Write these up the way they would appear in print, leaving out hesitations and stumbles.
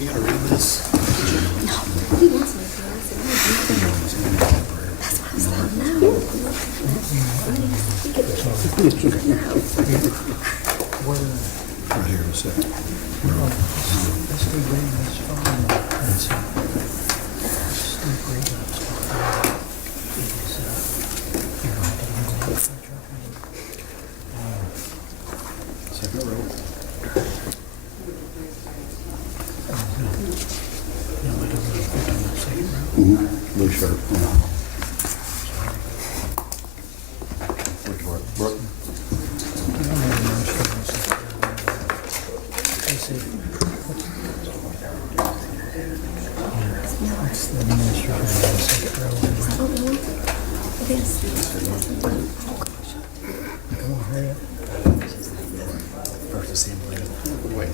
You gotta read this. No, he wants me to. I said, no, you can. That's what I said, no. Right here in a second. Second row. Blue shirt. Which one? Brooke? First assembly. Wait,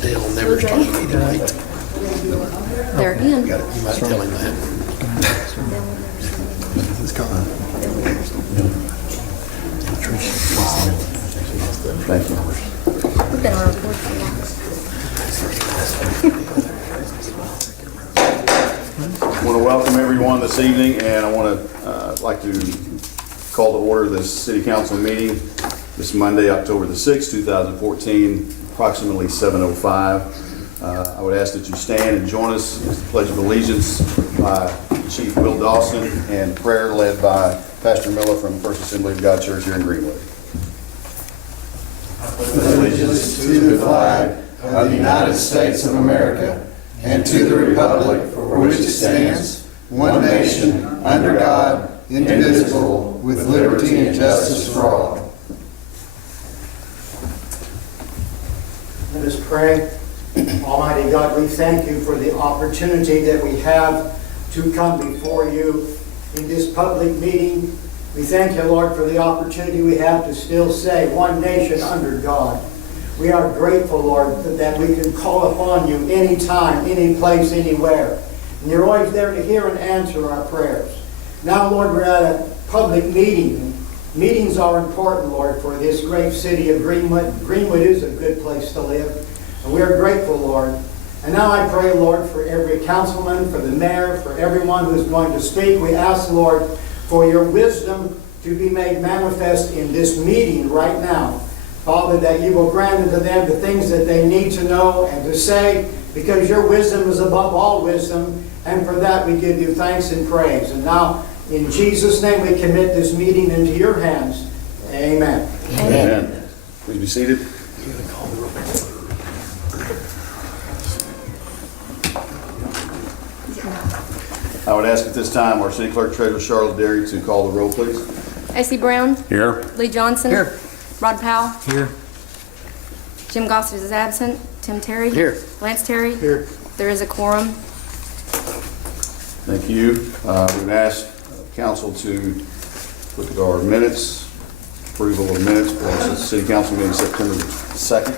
they'll never start eating late. They're in. Got it. You might tell him that. It's gone. Thank you. We've been on record for a while. I want to welcome everyone this evening, and I want to like to call to order this City Council meeting this Monday, October the 6th, 2014, approximately 7:05. I would ask that you stand and join us in the Pledge of Allegiance by Chief Will Dawson and prayer led by Pastor Miller from First Assembly of God Church here in Greenwood. Allegiance to the flag of the United States of America and to the republic for which it stands, one nation, under God, indivisible, with liberty and justice for all. Let us pray. Almighty God, we thank you for the opportunity that we have to come before you in this public meeting. We thank you, Lord, for the opportunity we have to still say, one nation under God. We are grateful, Lord, that we can call upon you anytime, any place, anywhere. And you're always there to hear and answer our prayers. Now, Lord, we're at a public meeting. Meetings are important, Lord, for this great city of Greenwood. Greenwood is a good place to live. And we are grateful, Lord. And now I pray, Lord, for every councilman, for the mayor, for everyone who is going to speak. We ask, Lord, for your wisdom to be made manifest in this meeting right now. Father, that you will grant unto them the things that they need to know and to say, because your wisdom is above all wisdom, and for that we give you thanks and praise. And now, in Jesus' name, we commit this meeting into your hands. Amen. Amen. Please be seated. I would ask at this time our City Clerk Treasurer Charlotte Derry to call the roll, please. A.C. Brown. Here. Lee Johnson. Here. Rod Powell. Here. Jim Gossett is absent. Tim Terry. Here. Lance Terry. Here. There is a quorum. Thank you. We're going to ask council to look at our minutes, approval of minutes for the City Council meeting September 2nd.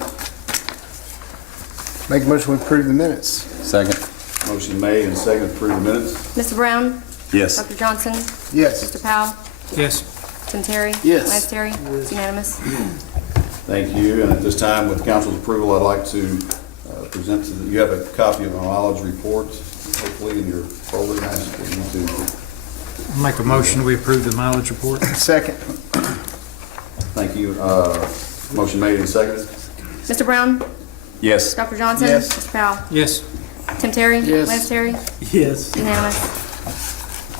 Make a motion to approve the minutes. Second. Motion made and seconded to approve the minutes. Mr. Brown. Yes. Dr. Johnson. Yes. Mr. Powell. Yes. Tim Terry. Yes. Lance Terry. It's unanimous. Thank you. And at this time, with council's approval, I'd like to present to you have a copy of our mileage report, hopefully in your folder. Nice for you to. Make a motion, we approve the mileage report. Second. Thank you. Motion made and seconded. Mr. Brown. Yes. Dr. Johnson. Yes. Mr. Powell. Yes. Tim Terry. Yes. Lance Terry. Yes. Unanimous.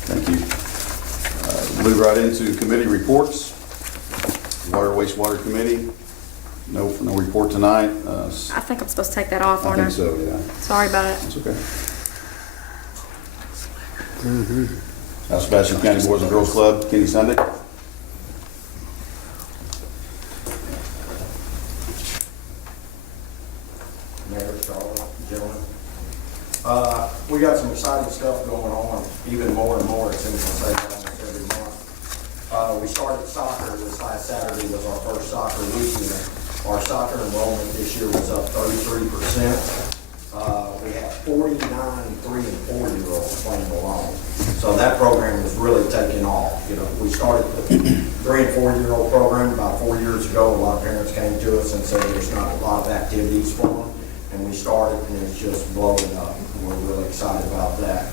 Thank you. Move right into committee reports. Water Wastewater Committee. No report tonight. I think I'm supposed to take that off, I aren't I? think so, yeah. Sorry about it. That's okay. South Sebastian County Boys and Girls Club, Kenny Sunday. Mayor, Charlotte, gentlemen. We got some exciting stuff going on, even more and more, it seems to say almost every month. We started soccer this last Saturday, was our first soccer weekend. Our soccer enrollment this year was up 33%. We had 49 3- and 4-year-olds playing along. So that program is really taking off. You know, we started the 3 and 4 year old program about 4 years ago. A lot of parents came to us and said there's not a lot of activities for them. And we started, and it's just blowing up. We're really excited about that.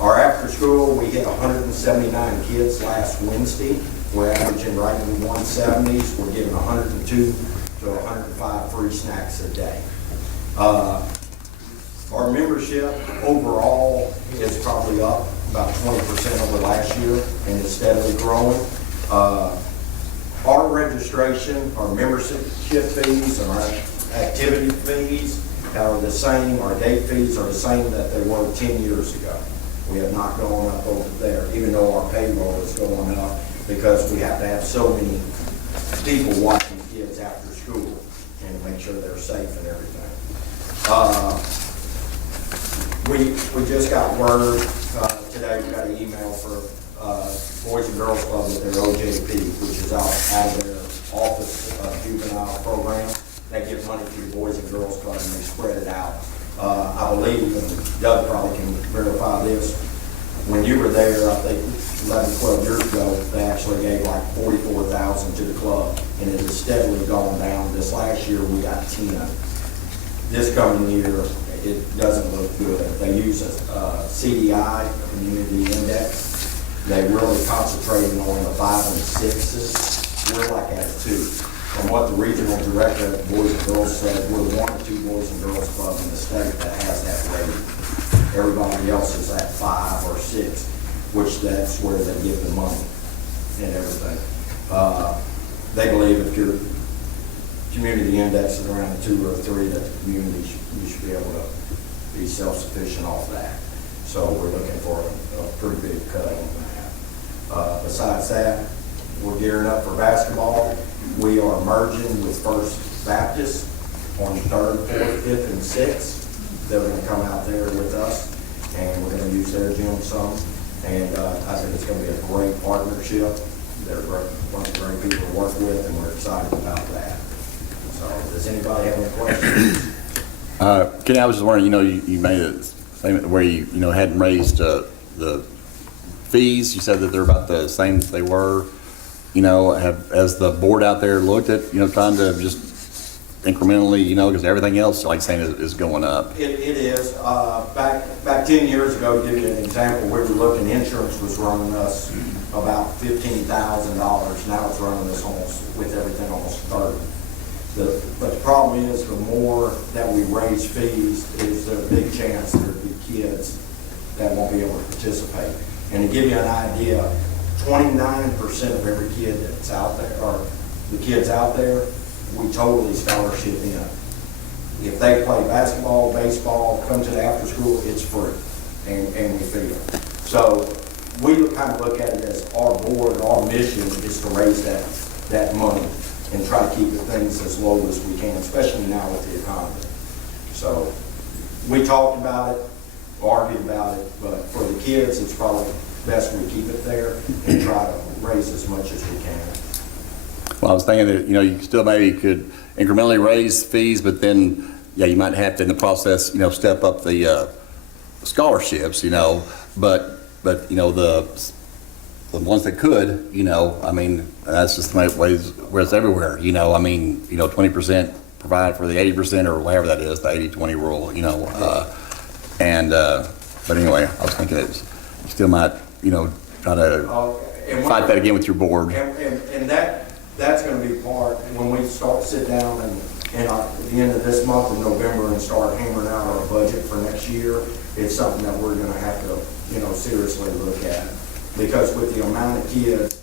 Our after school, we hit 179 kids last Wednesday. We're averaging right in the 170s. We're giving 102 to 105 free snacks a day. Our membership overall is probably up about 20% over last year, and it's steadily growing. Our registration, our membership fees, and our activity fees are the same, our day fees are the same that they were 10 years ago. We have not gone up over there, even though our payroll is going up, because we have to have so many people watching kids after school and make sure they're safe and everything. We just got word today, we got an email for Boys and Girls Club with their OJP, which is out of their office juvenile program. They give money to the Boys and Girls Club and they spread it out. I believe, and Doug probably can verify this, when you were there, I think 11, 12 years ago, they actually gave like $44,000 to the club, and it has steadily gone down. This last year, we got 10. This coming year, it doesn't look good. They use a CDI, Community Index. They really concentrating on the 5 and 6s. We're like at 2. From what the regional director of Boys and Girls said, we're 1 or 2 Boys and Girls Club in the state that has that rating. Everybody else is at 5 or 6, which that's where they give the money and everything. They believe if your community index is around 2 or 3, that the community, you should be able to be self-sufficient off that. So we're looking for a pretty big cut on that. Besides that, we're gearing up for basketball. We are merging with First Baptist on 3rd, 4th, 5th, and 6th. They're going to come out there with us, and we're going to use their gym some. And I think it's going to be a great partnership. They're a bunch of great people to work with, and we're excited about that. So, does anybody have any questions? Kenny, I was just wondering, you made a statement where you hadn't raised the fees. You said that they're about the same as they were. Has the board out there looked at, trying to just incrementally, because everything else, like saying, is going up? It is. Back 10 years ago, to give you an example, we were looking, insurance was running us about $15,000. Now it's running us almost, with everything, almost 30. But the problem is, the more that we raise fees, is there a big chance there'll be kids that won't be able to participate. And to give you an idea, 29% of every kid that's out there, or the kids out there, we totally scholarship in. If they play basketball, baseball, come to the after school, it's free, and we feed them. So we kind of look at it as our board, our mission is to raise that money and try to keep the things as low as we can, especially now with the economy. So we talked about it, argued about it, but for the kids, it's probably best we keep it there and try to raise as much as we can. Well, I was thinking that, you still maybe could incrementally raise fees, but then, you might have to, in the process, step up the scholarships, but the ones that could, that's just the way where it's everywhere, 20% provide for the 80% or whatever that is, the 80-20 rule, but anyway, I was thinking that you still might, try to fight that again with your board. And that's going to be part, when we sit down and at the end of this month in November and start hammering out our budget for next year, it's something that we're going to have to, seriously look at. Because with the amount of kids,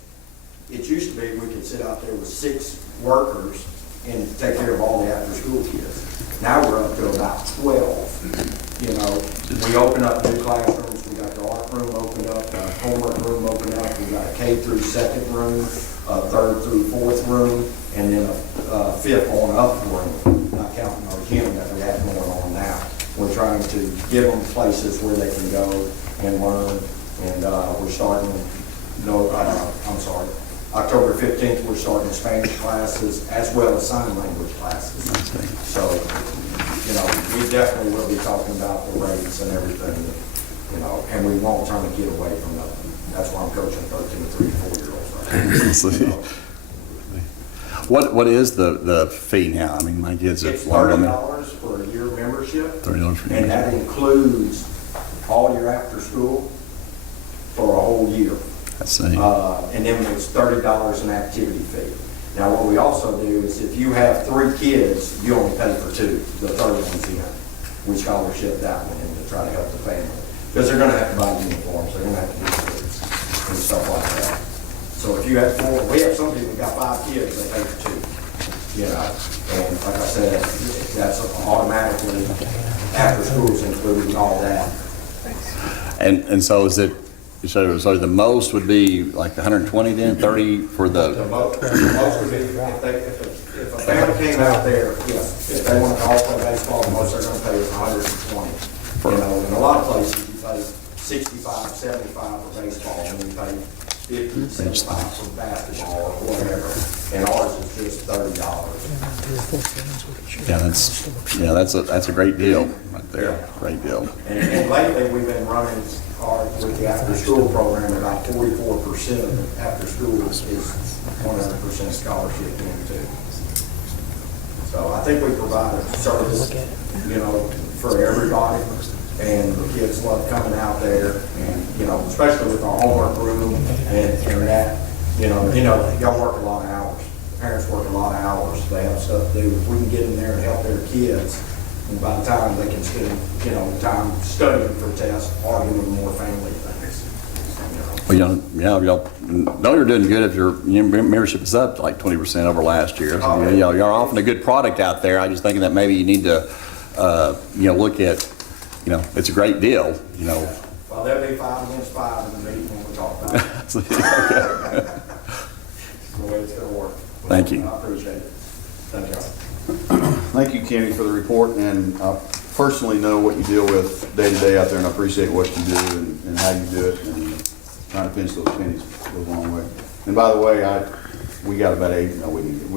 it used to be we could sit out there with 6 workers and take care of all the after-school kids. Now we're up to about 12. We open up new classrooms. We got the art room opened up, the homework room opened up. We got a K through 2nd room, a 3rd through 4th room, and then a 5th on up room, not counting our gym that we have going on now. We're trying to give them places where they can go and learn, and we're starting, October 15th, we're starting Spanish classes as well as sign language classes. So, we definitely will be talking about the rates and everything. you know, and we won't turn a kid away from nothing. That's why I'm coaching 13 to 3 to 4-year-olds right now. You know. What is the fee now? I mean, my kids It's have learned $30 for a year membership. $30 for a And year. that includes all your after school for a whole year. I see. And then it's $30 an activity fee. Now, what we also do is if you have 3 kids, you only pay for 2, the third one's in. We scholarship that one in to try to help the family. Because they're gonna have to buy uniforms, they're gonna have to do boots and stuff like that. So if you have 4, we have some people that got 5 kids, they pay for 2. You know, and like I said, that's automatically, after school's included and all that. And so is it, so the most would be like 120 then, 30 for The the, most would be, if a family came out there, yes, if they want to all play baseball, the most they're gonna pay is 120. You know, in a lot of places, you pay 65, 75 for baseball, and you pay 50, 75 for basketball or whatever. And ours is just $30. that's a great deal right there, great deal. And lately, we've been running with the after-school program, about 44% of after school is 100% scholarship into. So I think we provide a service, you know, for everybody, and the kids love coming out there, and, you know, especially with our homework room and that, you know, y'all work a lot of hours. Parents work a lot of hours, they have stuff to do. If we can get in there and help their kids, and by the time they can spend, you know, time studying for tests or doing more family things. You know. Well, y'all know you're doing good if your membership is up like 20% over last year. So, Oh, you're offering a good product out there. I just thinking that maybe you need to, look at, it's a great deal, Well, there'll be 5 against 5 in the meeting when we talk about it. Okay. It's the way it's gonna work. Thank you. I appreciate it. Thank y'all. Thank you, Kenny, for the report, and I personally know what you deal with day to day out there, and I appreciate what you do and how you do it, and trying to pinch those pennies goes a long way. And by the way, we got about we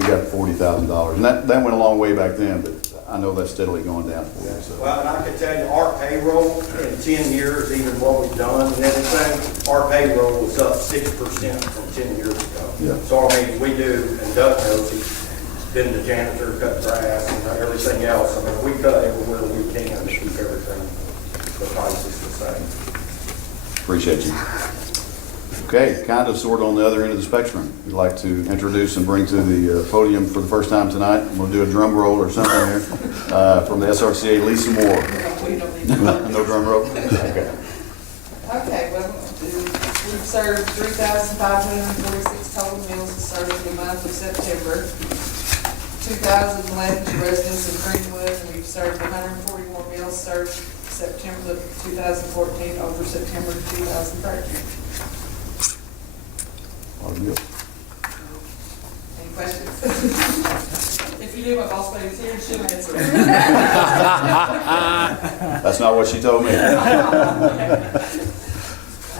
got $40,000, and that went a long way back then, but I know that's steadily going down for you, so. Well, and I can tell you, our payroll in 10 years, even what we've done and everything, our payroll was up 6% from 10 years ago. Yeah. So, I mean, we do, and Doug knows, he's been the janitor, cut grass, and everything else. I mean, we cut everywhere we can to keep everything, the prices the same. Appreciate you. Okay, kind of sort of on the other end of the spectrum. We'd like to introduce and bring to the podium for the first time tonight. We'll do a drum roll or something here from the SRCA, Lisa Moore. No drum roll? Okay. Okay, well, we've served 3,546 total meals served in the month of September. 2,011 to residents of Greenwood, and we've served 141 meals served September of 2014 over September of 2013. Any questions? If you do, my boss lady's here, she'll answer. That's not what she told me.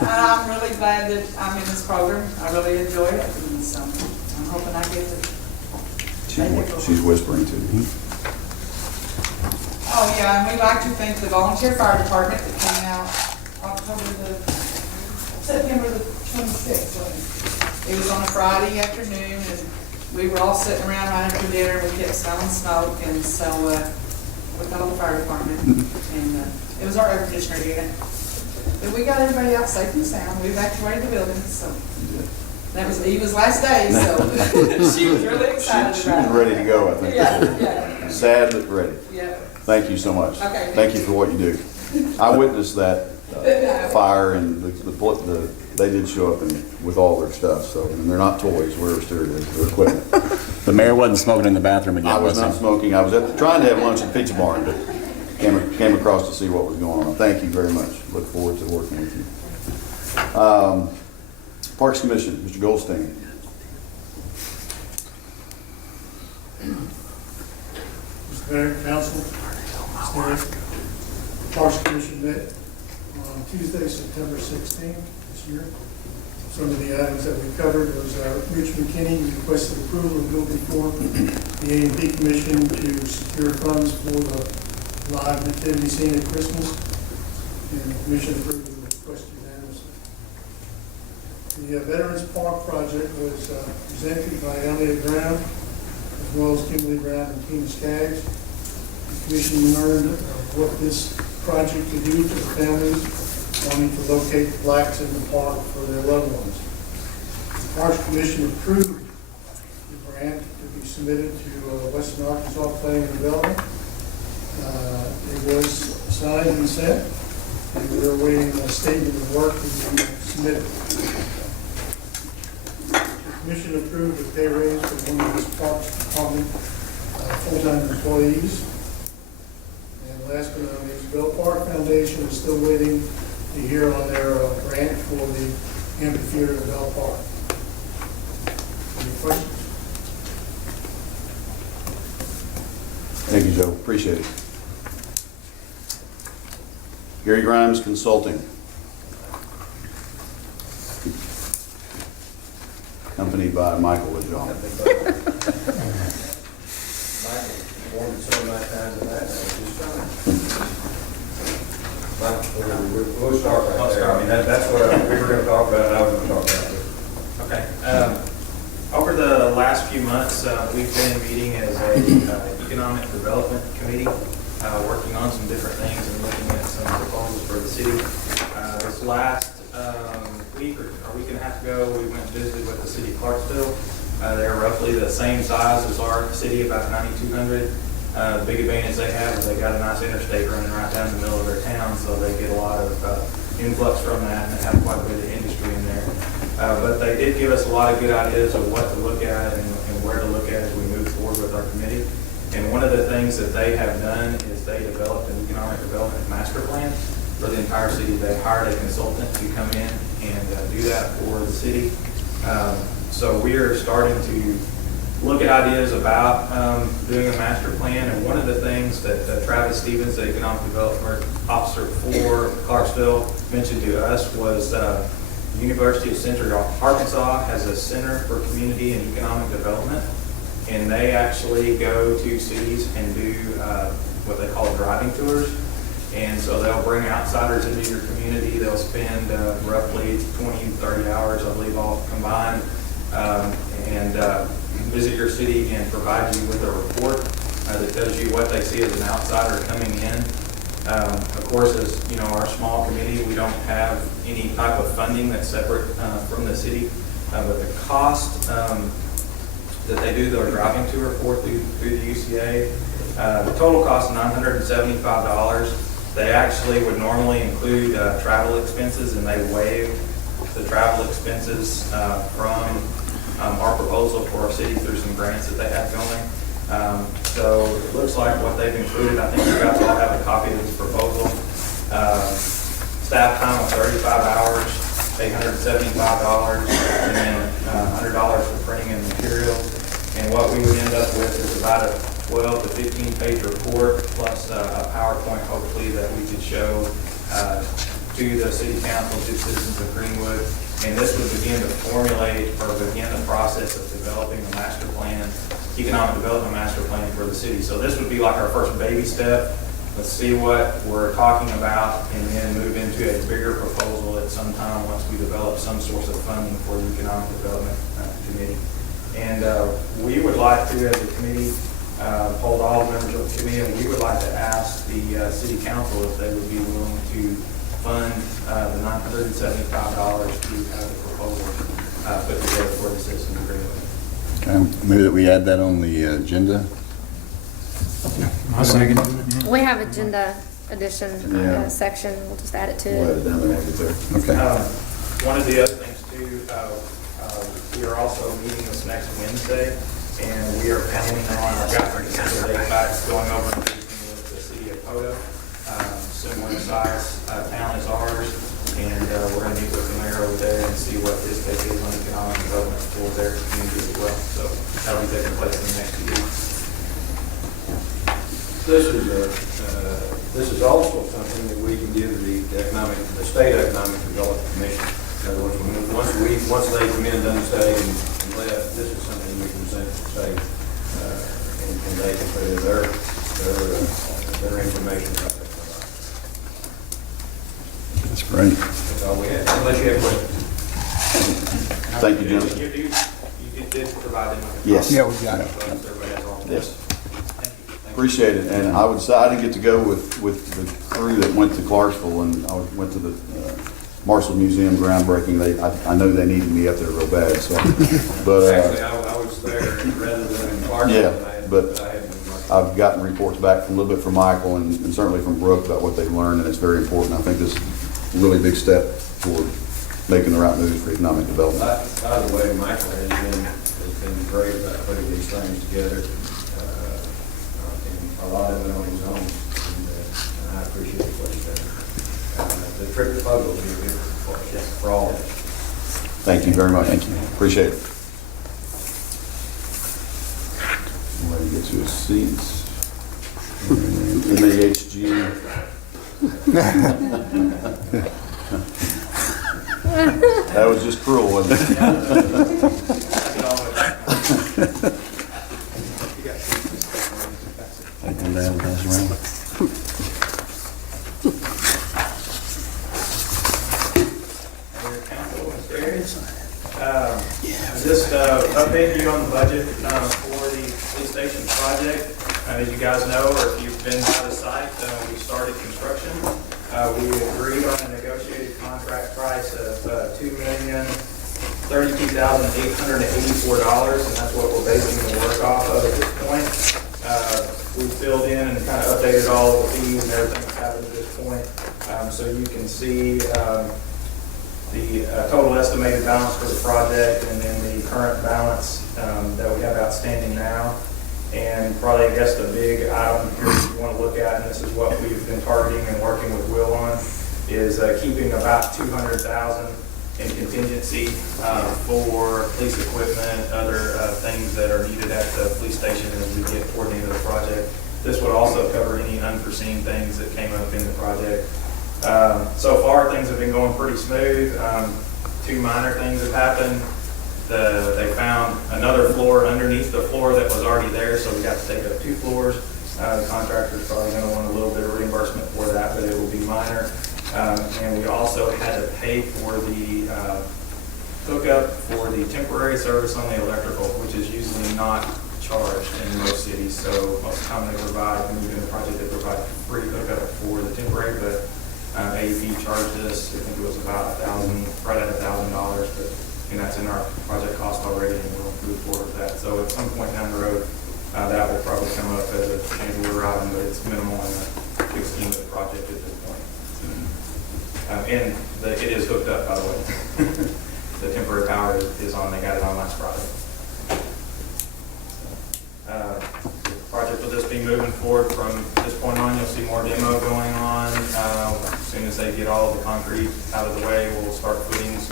I'm really glad that I'm in this program. I really enjoy it, and so I'm hoping I get to. She's whispering to me. Oh, yeah, and we'd like to thank the volunteer fire department that came out September the 26th. wasn't it? It was on a Friday afternoon, and we were all sitting around right after dinner, and we kept smelling smoke, and so we called the fire department, and it was our air conditioner unit. But we got everybody out safe and sound. We evacuated the building, so that was Eva's last day, so she was really excited She about was it. ready to go, I think. Yeah. Sad but ready. Yeah. Thank you so much. Okay. Thank you for what you do. I witnessed that fire, and they did show up with all their stuff, so, and they're not toys, wherever it is, they're equipment. The mayor wasn't smoking in the bathroom again, I was was not he? smoking, I was trying to have lunch at Pizza Barn, but came across to see what was going on. Thank you very much. Look forward to working with you. Parks Commission, Mr. Goldstein. Mr. Mayor, Council, staff, Parks Commission met on Tuesday, September 16th this year. Some of the items that we covered was Rich McKinney requested approval of bill before the A&P Commission to secure funds for the live nativity scene at Christmas. and the commission approved the request unanimously. The Veterans Park project was presented by Elliott Brown, as well as Kimberly Brown and Tina Skaggs. The commission learned what this project could do for the families wanting to locate plaques in the park for their loved ones. The Parks Commission approved the grant to be submitted to Western Arkansas Planning and Development. It was signed and sent, and we're awaiting a statement of work to be submitted. The commission approved the pay raise for one of this Parks Department full-time employees. And last but not least, Bell Park Foundation is still waiting to hear on their grant for the amphitheater at Bell Park. Any questions? Thank you, Joe. Appreciate it. Gary Grimes Consulting. Accompanied by Michael and John. Michael, warned so many times in that, just trying. We'll start right there. I mean, that's what we were going to talk about, and I was going to talk about it. Okay. Over the last few months, we've been meeting as a economic development committee, working on some different things and looking at some proposals for the city. This last week or a week and a half ago, we went and visited with the city of Clarksville. They're roughly the same size as our city, about 9,200. The big advantage they have is they got a nice interstate running right down the middle of their town, so they get a lot of influx from that, and they have quite a bit of industry in there. But they did give us a lot of good ideas of what to look at and where to look at as we move forward with our committee. And one of the things that they have done is they developed an economic development master plan for the entire city. They hired a consultant to come in and do that for the city. So we are starting to look at ideas about doing a master plan. And one of the things that Travis Stevens, the economic development officer for Clarksville, mentioned to us was the University of Central Arkansas has a Center for Community and Economic Development. And they actually go to cities and do what they call driving tours. And so they'll bring outsiders into your community. They'll spend roughly 20, 30 hours, I believe, all combined, and visit your city and provide you with a report that tells you what they see as an outsider coming in. Of course, as you know, our small committee, we don't have any type of funding that's separate from the city, but the cost that they do their driving tour for through the UCA, the total cost is $975. They actually would normally include travel expenses, and they waive the travel expenses from our proposal for our city through some grants that they have going. So it looks like what they've included, I think you guys all have a copy of this proposal. Staff time of 35 hours, $875, and then $100 for printing and material. And what we would end up with is about a 12 to 15 page report plus a PowerPoint, hopefully, that we could show to the city council, to citizens of Greenwood. And this would begin to formulate or begin the process of developing a master plan, economic development master plan for the city. So this would be like our first baby step. Let's see what we're talking about and then move into a bigger proposal at some time once we develop some source of funding for the economic development committee. And we would like to, as a committee, hold all members of the committee, and we would like to ask the city council if they would be willing to fund the $975 to have the proposal put together for the citizens of Greenwood. Okay, maybe that we add that on the agenda. I'll second it. We have agenda addition Yeah. section. We'll just add it to We'll it. add it down there, we'll get there. Okay. One of the other things too, we are also meeting this next Wednesday, and we are planning on, I've got some date back going over and visiting with the city of Poto, similar size town as ours, and we're going to meet with the mayor over there and see what his take is on economic development for their community as well. So that'll be taking place in the next few weeks. This is also something that we can give the state economic development commission. In other words, once they come in and done the study and left, this is something we can send to the state, and they can put in their information about that. Great. That's all we have, unless you have questions. Thank you, gentlemen. You did provide them with a Yes. Yeah, we got it. copy, so everybody has all of that. Yes. Thank you. Appreciate it, and I would say, I didn't get to go with the crew that went to Clarksville, and I went to the Marshall Museum groundbreaking. I know they needed me up there real bad, so, but, Actually, I was there rather than in Clarksville. Yeah, but but I hadn't been working. I've gotten reports back from a little bit from Michael and certainly from Brooke about what they've learned, and it's very important. I think this is a really big step toward making the right moves for economic development. By the way, Michael has been great about putting these things together, and a lot of it on his own, and I appreciate what he's done. The trip to Pueblo will be a good for all of us. Thank you very much. Thank you. Appreciate it. Let him get to his seats. MAHG. That was just cruel, wasn't it? Come down and pass around. Just update you on the budget for the police station project. As you guys know, or if you've been by the site, we started construction. We agreed on a negotiated contract price of $2,032,884, and that's what we're basing the work off of at this point. We filled in and kind of updated all of the fees and everything that's happened at this point. So you can see the total estimated balance for the project and then the current balance that we have outstanding now. And probably, I guess, the big item here you want to look at, and this is what we've been targeting and working with Will on, is keeping about $200,000 in contingency for police equipment, other things that are needed at the police station as we get toward the end of the project. This would also cover any unforeseen things that came up in the project. So far, things have been going pretty smooth. Two minor things have happened. They found another floor underneath the floor that was already there, so we got to take up 2 floors. The contractor's probably going to want a little bit of reimbursement for that, but it will be minor. And we also had to pay for the hookup for the temporary service on the electrical, which is usually not charged in most cities. So most of the time they provide, when you're doing the project, they provide free hookup for the temporary, but AEP charged us, I think it was about right at $1,000, but and that's in our project cost already, and we'll move forward with that. So at some point down the road, that will probably come up as a change order item, but it's minimal in the big scheme of the project at this point. And it is hooked up, by the way. The temporary power is on. They got it on last Friday. The project will just be moving forward from this point on. You'll see more demo going on. As soon as they get all of the concrete out of the way, we'll start footings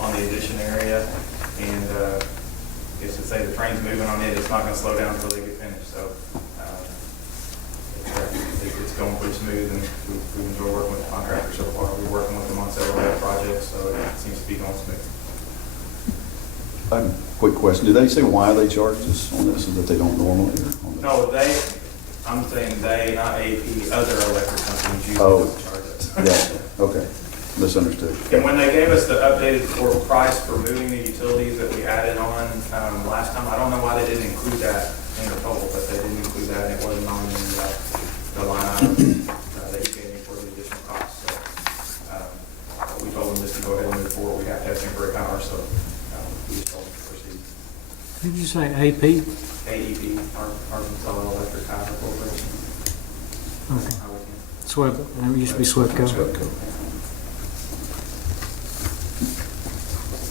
on the addition area. And I guess to say the train's moving on it, it's not going to slow down until they get finished. So it's going pretty smooth, and we enjoy working with the contractor so far. We're working with them on several other projects, so it seems to be going smooth. Quick question. Did they say why they charge us on this, and that they don't normally? No, I'm saying they, not AP, other electric companies usually Oh. don't charge us. Yeah, okay. Misunderstood. And when they gave us the updated price for moving the utilities that we added on last time, I don't know why they didn't include that in the total, but they didn't include that, and it wasn't on the line item that you gave me for the additional costs. So we told them just to go ahead and move forward. We have to have temporary power, so we just told them to proceed. Did you say AP? AEP, Arkansas Electric Power Corporation. Okay. Swept, it used to be Swepco.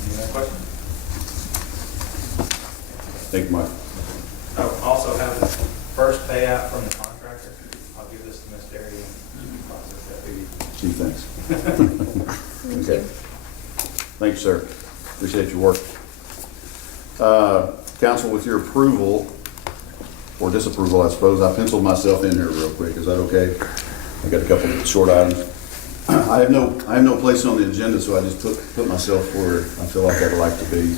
Any other questions? Thank you, Mike. Also have the first payout from the contractor. I'll give this to Ms. Derry and you can process that fee. Gee, thanks. Okay. Thank you, sir. Appreciate your work. Council, with your approval, or disapproval, I suppose, I penciled myself in here real quick. Is that okay? I got a couple of short items. I have no place on the agenda, so I just put myself where I feel like I'd like to be.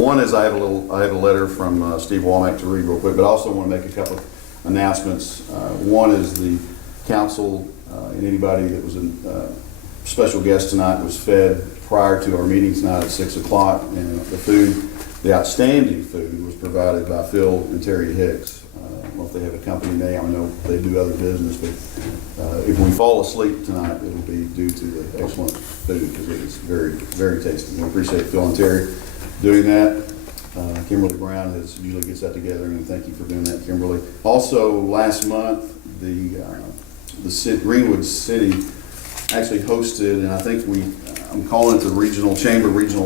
One is I have a letter from Steve Womack to read real quick, but I also want to make a couple of announcements. One is the council and anybody that was special guest tonight was fed prior to our meeting tonight at 6 o'clock, and the outstanding food was provided by Phil and Terry Hicks. I don't know if they have a company name, I know they do other business, but if we fall asleep tonight, it'll be due to the excellent food, because it is very, very tasty. We appreciate Phil and Terry doing that. Kimberly Brown usually gets that together, and thank you for doing that, Kimberly. Also, last month, the Greenwood City actually hosted, and I think I'm calling it the Regional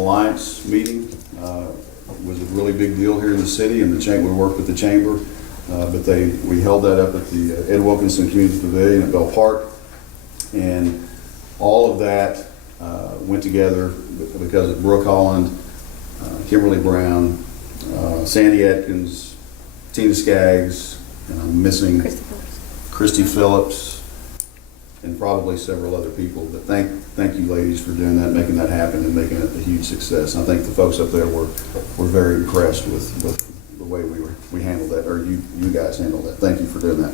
Alliance meeting. It was a really big deal here in the city, and we worked with the chamber, but we held that up at the Ed Wilkinson Community Pavilion at Bell Park, and all of that went together because of Brooke Holland, Kimberly Brown, Sandy Atkins, Tina Skaggs, and I'm missing Christy Phillips, and probably several other people. But thank you, ladies, for doing that, making that happen, and making it a huge success. And I think the folks up there were very impressed with the way we handled that, or you guys handled that. Thank you for doing that.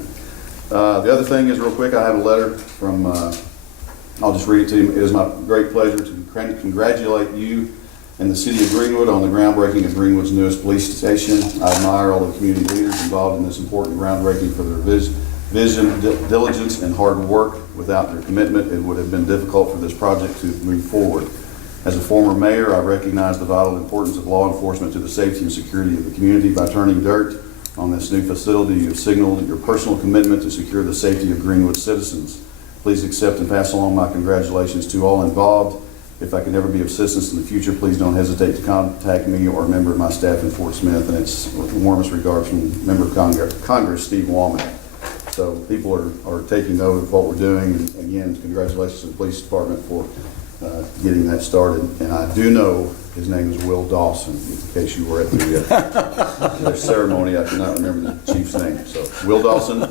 The other thing is, real quick, I have a letter from. I'll just read it to you. It is my great pleasure to congratulate you and the city of Greenwood on the groundbreaking of Greenwood's newest police station. I admire all the community leaders involved in this important groundbreaking for their vision, diligence, and hard work. Without their commitment, it would have been difficult for this project to move forward. As a former mayor, I recognize the vital importance of law enforcement to the safety and security of the community. By turning dirt on this new facility, you have signaled your personal commitment to secure the safety of Greenwood citizens. Please accept and pass along my congratulations to all involved. If I can ever be of assistance in the future, please don't hesitate to contact me or a member of my staff in Fort Smith. And it's the warmest regards from Member of Congress Steve Womack. So people are taking note of what we're doing. And again, congratulations to the police department for getting that started. And I do know his name is Will Dawson, in case you were at the ceremony. I cannot remember the chief's name. So Will Dawson.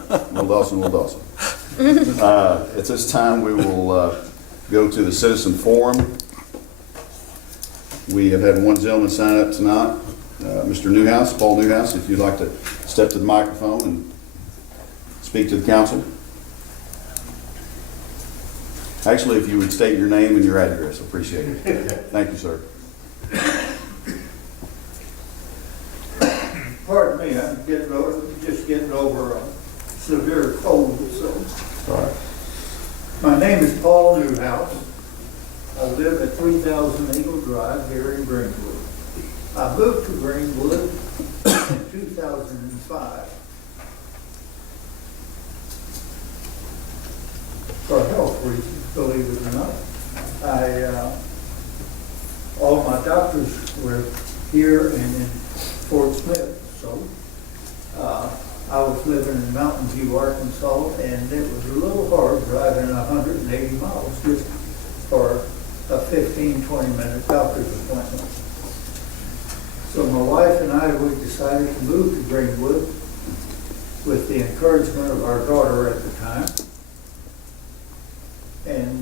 At this time, we will go to the citizen forum. We have had one gentleman sign up tonight, Mr. Newhouse, Paul Newhouse. If you'd like to step to the microphone and speak to the council. Actually, if you would state your name and your address, appreciate it. Thank you, sir. Pardon me, I'm just getting over a severe cold, so. All right. My name is Paul Newhouse. I live at 3000 Eagle Drive here in Greenwood. I moved to Greenwood in 2005 for health reasons, believe it or not. All my doctors were here and in Fort Smith, so I was living in Mountain View, Arkansas, and it was a little hard driving 180 miles just for a 15-20 minute doctor's appointment. So my wife and I, we decided to move to Greenwood with the encouragement of our daughter at the time. And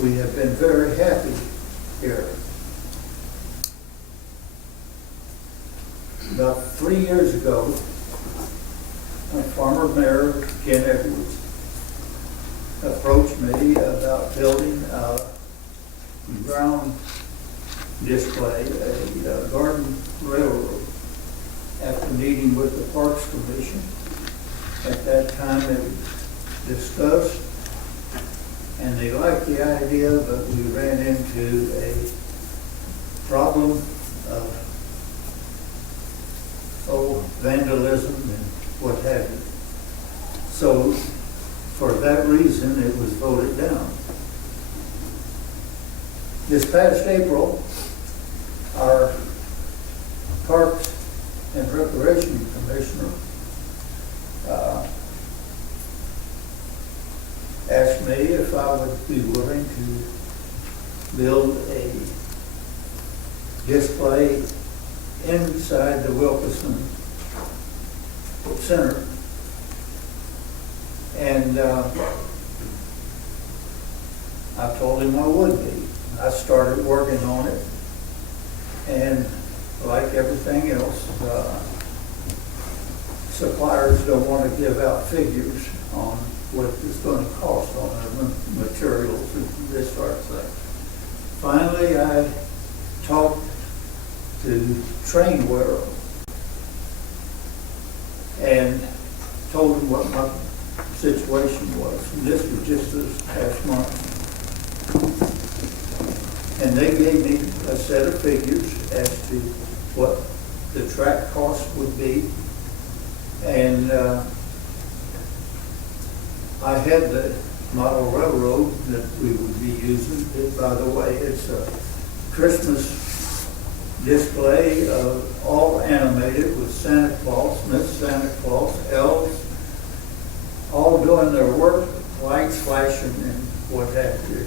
we have been very happy here. About 3 years ago, my former mayor, Ken Edwards, approached me about building a ground display, a garden railroad, after meeting with the Parks Commission. At that time, it was discussed, and they liked the idea, but we ran into a problem of vandalism and what have you. So for that reason, it was voted down. This past April, our Parks and Recreation Commissioner asked me if I would be willing to build a display inside the Wilkinson Center. And I told him I would be. I started working on it, and like everything else, suppliers don't want to give out figures on what it's gonna cost on our materials and this sort of thing. Finally, I talked to Trainwell and told him what my situation was. And this was just this past month. And they gave me a set of figures as to what the track cost would be. And I had the model railroad that we would be using. By the way, it's a Christmas display, all animated with Santa Claus, Miss Santa Claus, elves, all doing their work, lights flashing and what have you.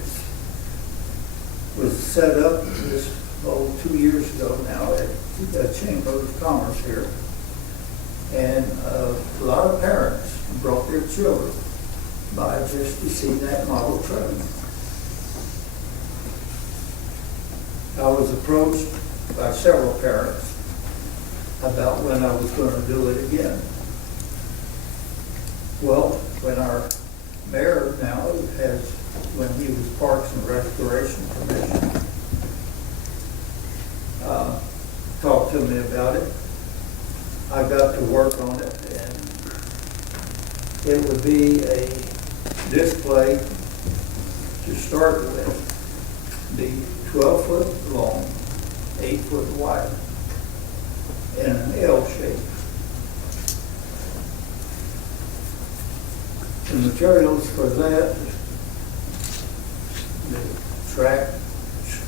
It was set up this 2 years ago now at the Chamber of Commerce here. And a lot of parents brought their children by just to see that model train. I was approached by several parents about when I was going to do it again. Well, when our mayor now has, when he was Parks and Restoration Commission, talked to me about it, I got to work on it, and it would be a display to start with, be 12 foot long, 8 foot wide, in an L shape. The materials for that, the track,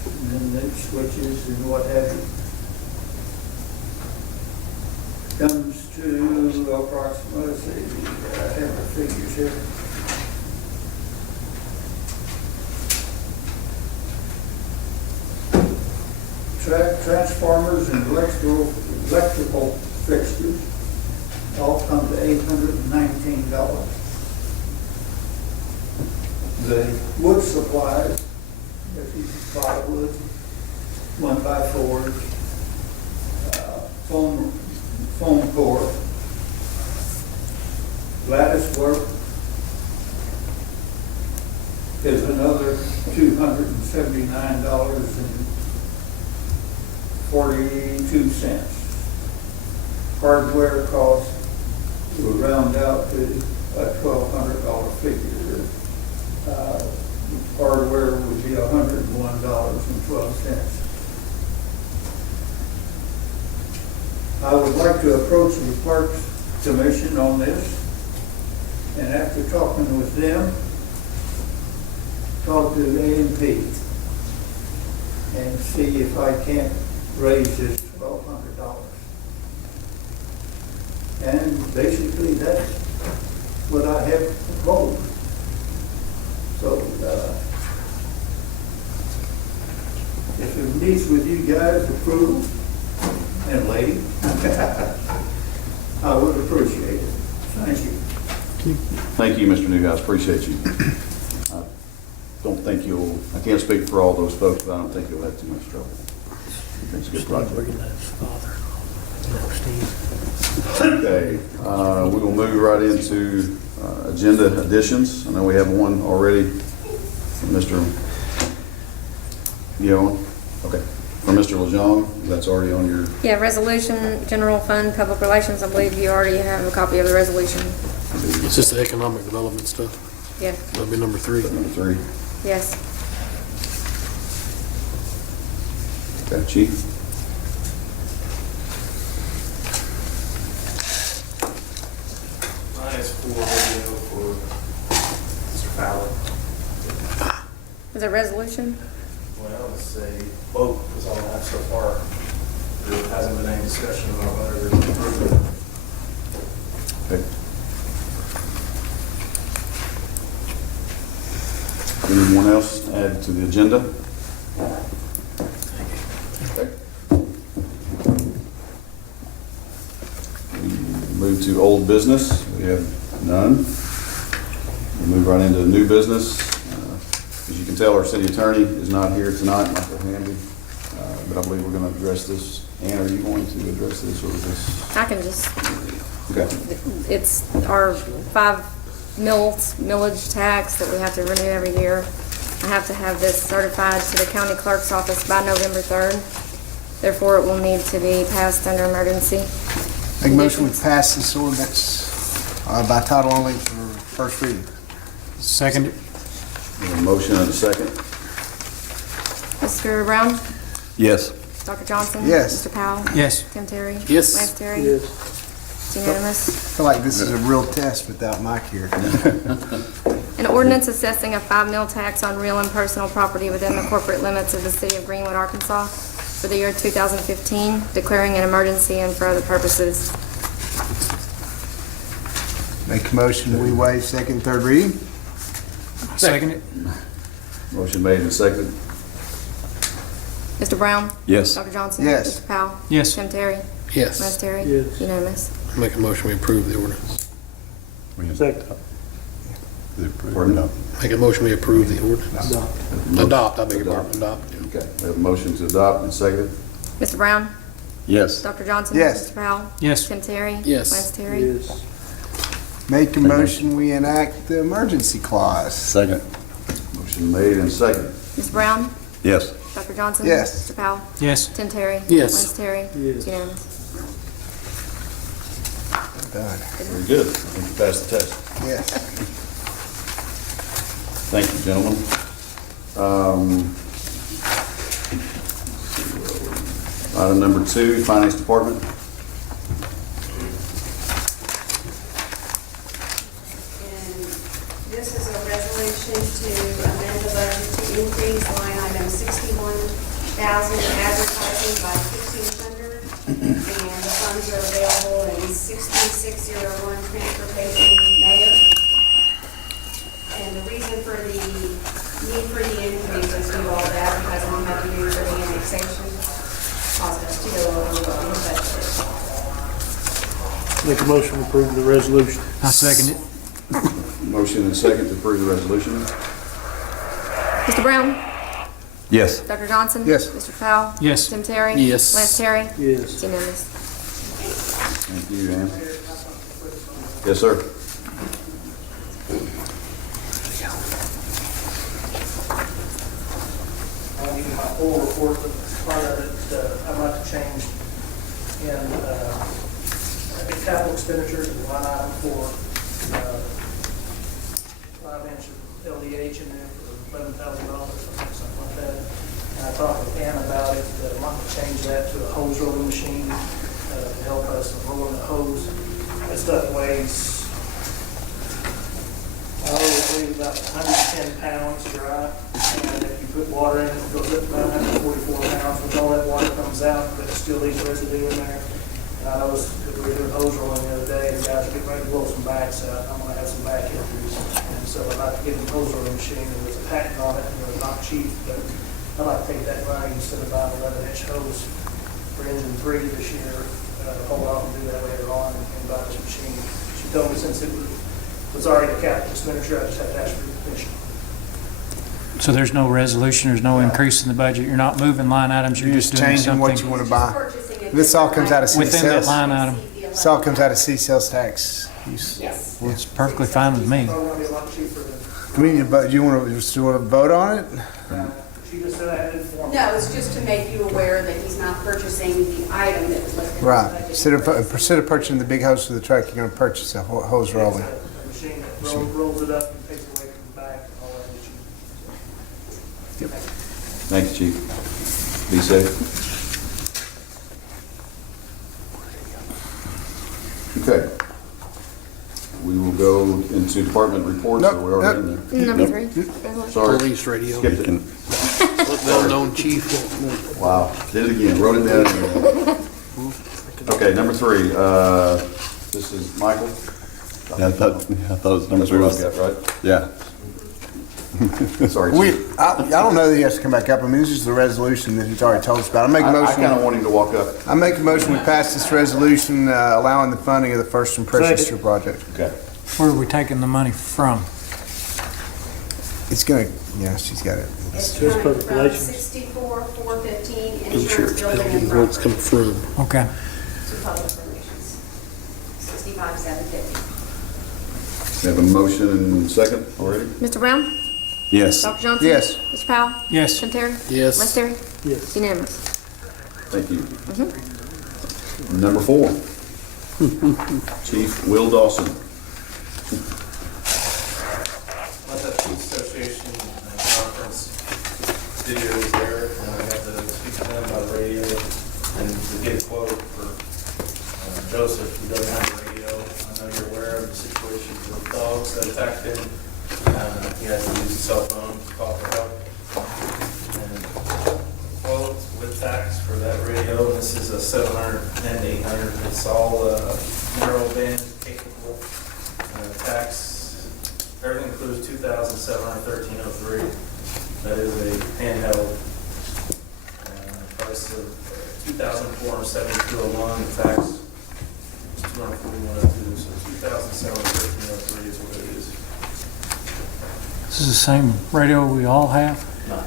and then the switches and what have you, comes to approximately, let's see, I have the figures here. Transformers and electrical fixtures all come to $819. The wood supplies, if you plywood, 1x4, foam core, lattice work is another $279.42. Hardware costs will round out to a $1,200 figure. Hardware would be $101.12. I would like to approach the Parks Commission on this, and after talking with them, talk to A&P and see if I can't raise this $1,200. And basically that's what I have proposed. So if it meets with you guys' approval, and lady, I would appreciate it. Thank you. Thank you, Mr. Newhouse, appreciate you. I don't think I can't speak for all those folks, but I don't think you'll have too much trouble. It's a good project. Okay, we will move right into agenda additions. I know we have one already from Mr. Young. Okay, from Mr. Lejeune, that's already on your... Yeah, resolution, general fund, public relations. I believe you already have a copy of the resolution. It's just the economic development stuff. Yeah. That'll be number 3. Number 3. Yes. Okay, Chief. Mine is for radio for Mr. Fowler. Is it resolution? Well, it's a vote is all I have so far. There hasn't been any discussion about whether there's an improvement. Okay. Anyone else add to the agenda? Okay. We move to old business. We have none. We'll move right into new business. As you can tell, our city attorney is not here tonight, Michael Hamby, but I believe we're going to address this. Ann, are you going to address this, or is this? I can just, Okay. it's our 5 millage tax that we have to renew every year. I have to have this certified to the county clerk's office by November 3rd. Therefore, it will need to be passed under emergency. Make a motion we pass this ordinance by title only for first reading. Second. We have a motion and a second. Mr. Brown? Yes. Dr. Johnson? Yes. Mr. Powell? Yes. Tim Terry? Yes. Lance Terry? Yes. It's unanimous. I feel like this is a real test without Mike here. An ordinance assessing a 5 mil tax on real and personal property within the corporate limits of the city of Greenwood, Arkansas for the year 2015, declaring an emergency and for other purposes. Make a motion we waive second, third reading. Second it. Motion made and seconded. Mr. Brown? Yes. Dr. Johnson? Yes. Mr. Powell? Yes. Tim Terry? Lance Yes. Terry? Yes. Unanimous. Make a motion, we approve the ordinance. Second. Pardon? Make a motion, we approve the ordinance. Adopt, I beg your pardon, adopt. Okay, we have a motion to adopt and seconded. Mr. Brown? Yes. Dr. Johnson? Yes. Mr. Powell? Yes. Tim Terry? Yes. Lance Terry? Yes. Make a motion we enact the emergency clause. Second. Motion made and seconded. Mr. Brown? Yes. Dr. Johnson? Yes. Mr. Powell? Yes. Tim Terry? Yes. Lance Terry? Yes. Unanimous. Done. Very good. I think you passed the test. Yes. Thank you, gentlemen. Item number 2, Finance Department. And this is a resolution to amend the budget to increase line item 61,000 advertising by 1,500. And the funds are available in 6601 transportation mayor. And the reason for the need for the increase is due all the advertising we have to do for the annexation. Caused us to go over the budget. Make a motion to approve the resolution. I second it. Motion and second to approve the resolution. Mr. Brown? Yes. Dr. Johnson? Yes. Mr. Powell? Yes. Tim Terry? Yes. Lance Terry? Yes. It's unanimous. Thank you, Ann. Yes, sir. I won't give you my full report, but part of it, I'd like to change in the capital expenditures and line item for 5-inch LDH in there for $11,000, something like that. And I talked with Ann about it, I want to change that to a hose rolling machine to help us in rolling the hose. That stuff weighs, I believe about 110 pounds dry, and if you put water in it, it goes up to about 144 pounds. When all that water comes out, but it still leaves residue in there. And I noticed that we were doing hose rolling the other day, and the guys are getting ready to blow some backs out. I'm gonna have some back injuries, and so I'd like to get a hose rolling machine. There was a patent on it, and it was not cheap, but I'd like to take that money instead of buying 11-inch hose for engine 3 this year, hold off and do that later on and buy this machine. She told me since it was already a capital expenditure, I just have to ask for permission. So there's no resolution, there's no increase in the budget, you're not moving line items, you're You're just just doing changing what you something want to buy. Purchasing it. This all comes out of city within that sales. line item. This all comes out of city sales tax. Yes. Well, it's perfectly fine with me. Probably gonna be a lot cheaper than, Do we need to vote? Do you want to vote on it? she just said I had to inform. No, it's just to make you aware that he's not purchasing the item that was listed in the Right. budget. Instead of purchasing the big hose for the truck, you're going to purchase a hose rolling. A machine that rolls it up and takes it away from the back and all that issue. Thanks, Chief. Be safe. Okay. We will go into department reports. Nope, Are we already in there? Number 3. Sorry. Police radio. Skipped it. Well-known chief. Wow. Did it again. Wrote it down. Okay, number 3. This is Michael. Yeah, I thought it was number That's 3 what was, I've got, right? yeah. Sorry, Chief. I don't know that he has to come back up. I mean, this is the resolution that he's already told us about. I make a I kind of motion. want him to walk up. I make a motion we pass this resolution allowing the funding of the First and Precious Street project. Okay. Where are we taking the money from? It's gonna. Yeah, she's got it. It's Just coming public from relations. 64,415 insurance Insurance building building, and where it's property coming from. Okay. to public relations. 65,750. We have a motion and second already? Mr. Brown? Yes. Dr. Johnson? Yes. Mr. Powell? Yes. Tim Terry? Yes. Les Terry? Yes. Unanimous. Thank you. Number 4. Chief Will Dawson. At the Chiefs Association conference, video was there, and I got to speak to them about radio and to get a quote for Joseph, who doesn't have a radio. I know you're aware of the situation with dogs that attacked him. He had to use his cell phone to call for help. And quote with tax for that radio, and this is a 700 and 800. It's all narrow band capable. Tax, everything includes $2,713.03. That is a handheld. Price of $2,472.01. The tax is $241.02. So $2,713.03 is what it is. This is the same radio we all have? Not.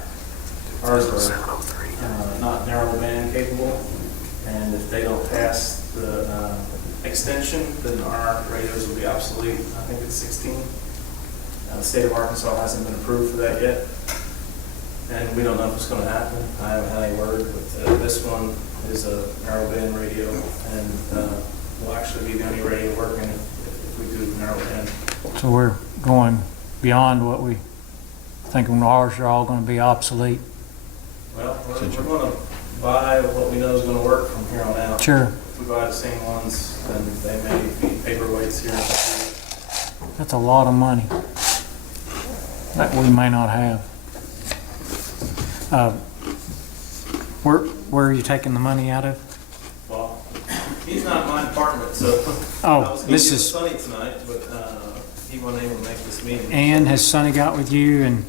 Ours are not narrow band capable, and if they don't pass the extension, then our radios will be obsolete. I think it's 16. The state of Arkansas hasn't been approved for that yet, and we don't know if it's going to happen. I haven't had any word, but this one is a narrow band radio, and will actually be the only radio working if we do narrow band. So we're going beyond what we think ours are all going to be obsolete. Well, we're going to buy what we know is going to work from here on out. Sure. If we buy the same ones, then they may be paperweights here in a couple of years. That's a lot of money that we may not have. Where are you taking the money out of? Well, he's not in my department, so Oh, I was going to this get is- Sonny tonight, but he wasn't able to make this meeting. And has Sonny got with you and,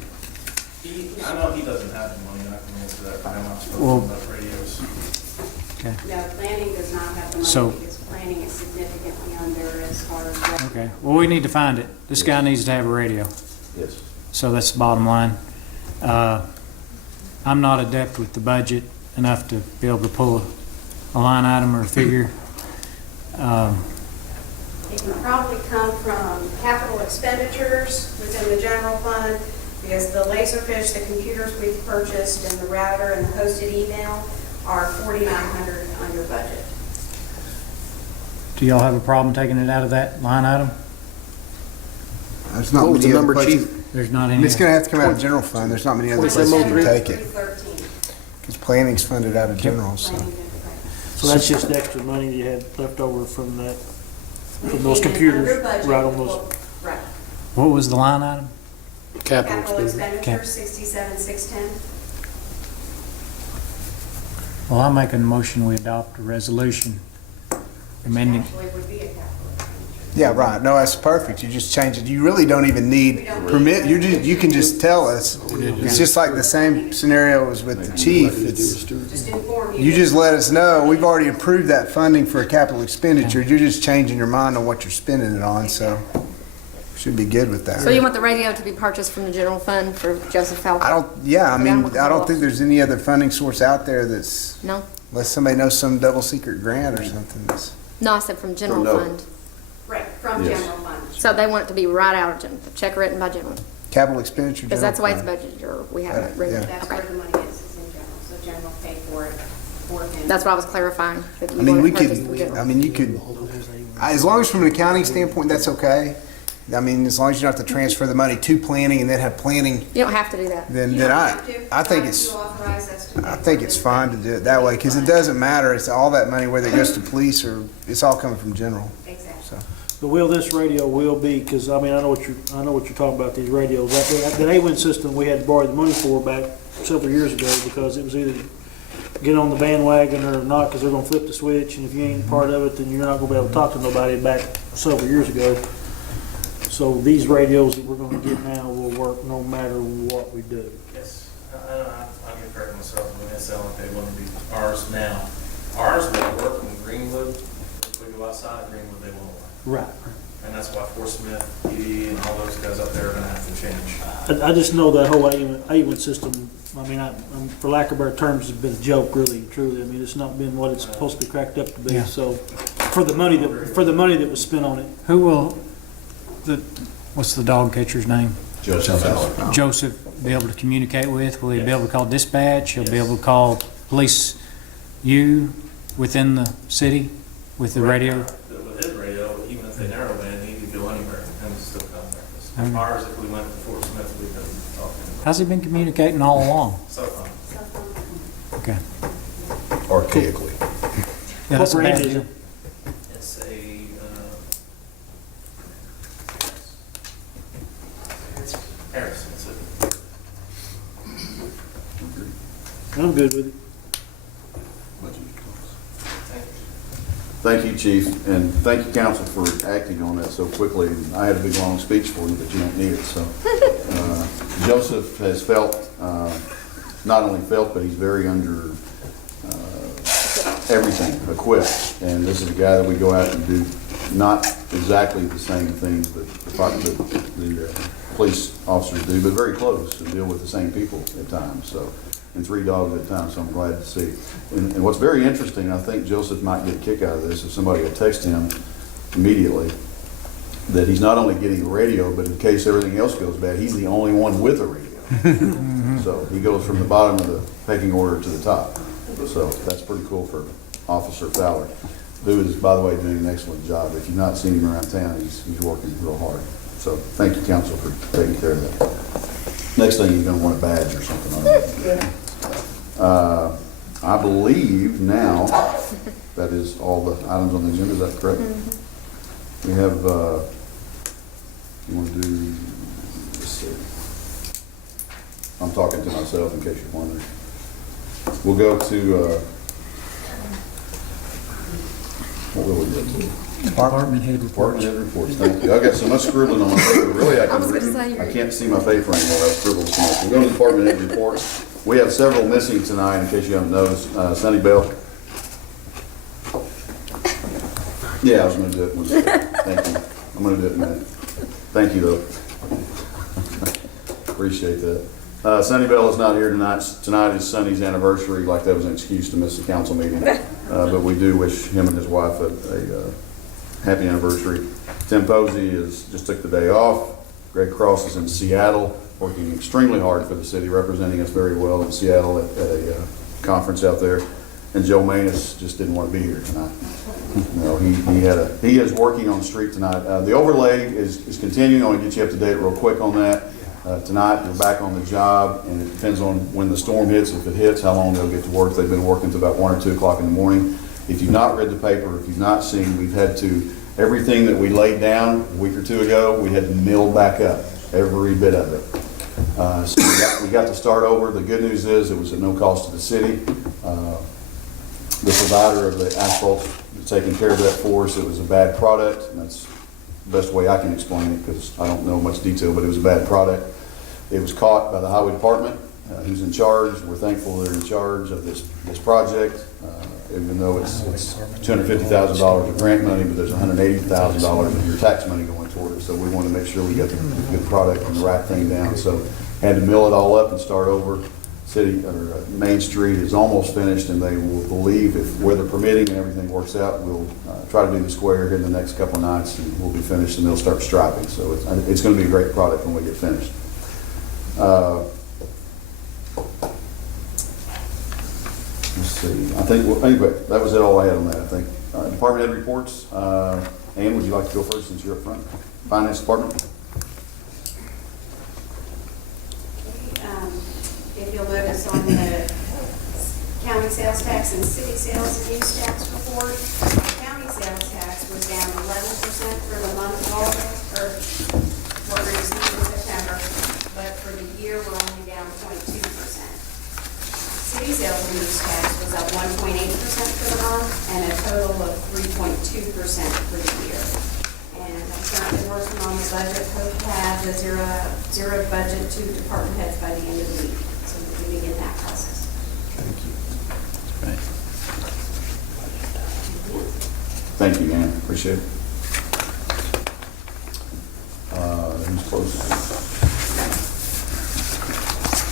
I know he doesn't have the money. I can answer that for him. I'm supposed Well- to about radios. okay, No, planning does not have the So- money because planning is significantly under as far as. okay. Well, we need to find it. This guy needs to have a radio. Yes. So that's the bottom line. I'm not adept with the budget enough to be able to pull a line item or a figure. It can probably come from capital expenditures within the general fund, because the Laserfish, the computers we've purchased, and the router and the hosted email are $4,900 under budget. Do y'all have a problem taking it out of that line item? There's not What was many the other number, places. Chief? There's not any. It's gonna have to come out of general fund. There's not many other places you can take it. 313. Because planning's funded out of general, so. Planning did, So that's just extra money you had left over from that, right. from those And computers, under budget, right on those. Right. What was the line item? Capital Capital expenditure. expenditures, 67,610. Well, I'm making a motion, we adopt a resolution amending. Actually would be a capital expenditure. Yeah, right. No, that's perfect. You just change it. You really don't even need permit. You can just tell us. It's just like the same scenario as with the chief. It's, Just inform you. you just let us know. We've already approved that funding for a capital expenditure. You're just changing your mind on what you're spending it on, so should be good with that. So you want the radio to be purchased from the general fund for Joseph Falcon? I don't, yeah, I mean, I don't think there's any other funding source out there that's, No? unless somebody knows some double secret grant or something. that's- No, I said from general no. fund. Right, from Yes. general fund. So they want it to be right out of general, check written by general. Capital expenditure. Because that's the way it's general budgeted, or we have it Yeah. written. That's Okay. where the money is in general, so general pay for it, for him. That's what I was clarifying. that you I mean, want we it purchased from could, general. I mean, you could, as long as from an accounting standpoint, that's okay. I mean, as long as you don't have to transfer the money to planning and then have planning, You don't have to do that. then You don't I have to. think Why would it's, you authorize us to I pay think for it's it? fine to do it that way, because it doesn't matter. It's all that money, whether it goes to police or, it's all coming from general. Exactly. So, But will this radio will be, because I mean, I know what you're talking about, these radios. That A-Win system, we had to borrow the money for back several years ago, because it was either get on the bandwagon or not, because they're gonna flip the switch, and if you ain't part of it, then you're not gonna be able to talk to nobody back several years ago. So these radios that we're gonna get now will work no matter what we do. Yes, I'll get correct myself when they sound like they want to be ours now. Ours will work in Greenwood. If we go outside of Greenwood, they won't work. Right. And that's why Fort Smith, PD, and all those guys up there are going to have to change. I just know that whole A-Win system, I mean, for lack of better terms, has been a joke, really, and truly. I mean, it's not been what it's supposed to be cracked up to be, Yeah. so, for the money that was spent on it. Who will, the what's the dog catcher's name? Joseph be able to communicate with? Will he be able to call dispatch? He'll be able to call police you within the city with the radio? With his radio, even if they narrow in, he could go anywhere and still contact us. Okay. Ours, if we went to Fort Smith, we couldn't talk to him. How's he been communicating all along? So fun. Okay. Archaically. Yeah, that's a What bad brand is deal. it? It's it's Harrison. I'm good with it. Thank you, Chief, and thank you, council, for acting on that so quickly. I had a big, long speech for you, but you don't need it, so. Joseph has felt, not only felt, but he's very under everything, equipped. And this is a guy that we go out and do not exactly the same things that the police officers do, but very close and deal with the same people at times, so. And 3 dogs at a time, so I'm glad to see. And what's very interesting, I think Joseph might get a kick out of this if somebody would text him immediately, that he's not only getting the radio, but in case everything else goes bad, he's the only one with a radio. So he goes from the bottom of the pecking order to the top. So that's pretty cool for Officer Fowler, who is, by the way, doing an excellent job. If you've not seen him around town, he's working real hard. So thank you, council, for taking care of that. Next thing, you're going to want a badge or something on it. I believe now that is all the items on the agenda. Is that correct? We have, you want to do, let's see. I'm talking to myself in case you're wondering. We'll go to, what will we go to? Department head Department reports. head reports, thank you. I got so much scribbling on my paper, really, I was gonna say, I can't see my paper anymore, I've scribbled so much. We're going to department head reports. We have several missing tonight, in case you haven't noticed. Sunny Bell. Yeah, I was gonna do it. Thank you. I'm gonna do it in a minute. Thank you, though. Appreciate that. Sunny Bell is not here tonight. Tonight is Sunny's anniversary, like that was an excuse to miss the council meeting. But we do wish him and his wife a happy anniversary. Tim Posey just took the day off. Greg Cross is in Seattle, working extremely hard for the city, representing us very well in Seattle at a conference out there. And Joe Manus just didn't want to be here tonight. You know, he is working on the street tonight. The overlay is continuing. I want to get you up to date real quick on that. Tonight, they're back on the job, and it depends on when the storm hits. If it hits, how long they'll get to work. They've been working to about 1 or 2 o'clock in the morning. If you've not read the paper, if you've not seen, we've had to, everything that we laid down a week or 2 ago, we had to mill back up, every bit of it. So we got to start over. The good news is it was at no cost to the city. The provider of the asphalt is taking care of that for us. It was a bad product, and that's the best way I can explain it, because I don't know much detail, but it was a bad product. It was caught by the highway department, who's in charge. We're thankful they're in charge of this project, even though it's $250,000 of grant money, but there's $180,000 of your tax money going toward it. So we want to make sure we get the good product and the right thing down. So had to mill it all up and start over. Main Street is almost finished, and they will believe, if weather permitting and everything works out, we'll try to do the square here in the next couple of nights, and we'll be finished, and they'll start striping. So it's going to be a great product when we get finished. Let's see. I think, well, anyway, that was it. All I had on that, I think. Department head reports. Ann, would you like to go first since you're up front? Finance Department. If you'll notice on the county sales tax and city sales and use tax report, county sales tax was down 11% for the month of August, or what we received in September, but for the year, we're only down 0.2%. City sales and use tax was up 1.8% for the month, and a total of 3.2% for the year. And I'm currently working on the budget, hope to have the zero budget to department heads by the end of the week. So we begin that process. Thank you, Ann. Appreciate it. Who's close?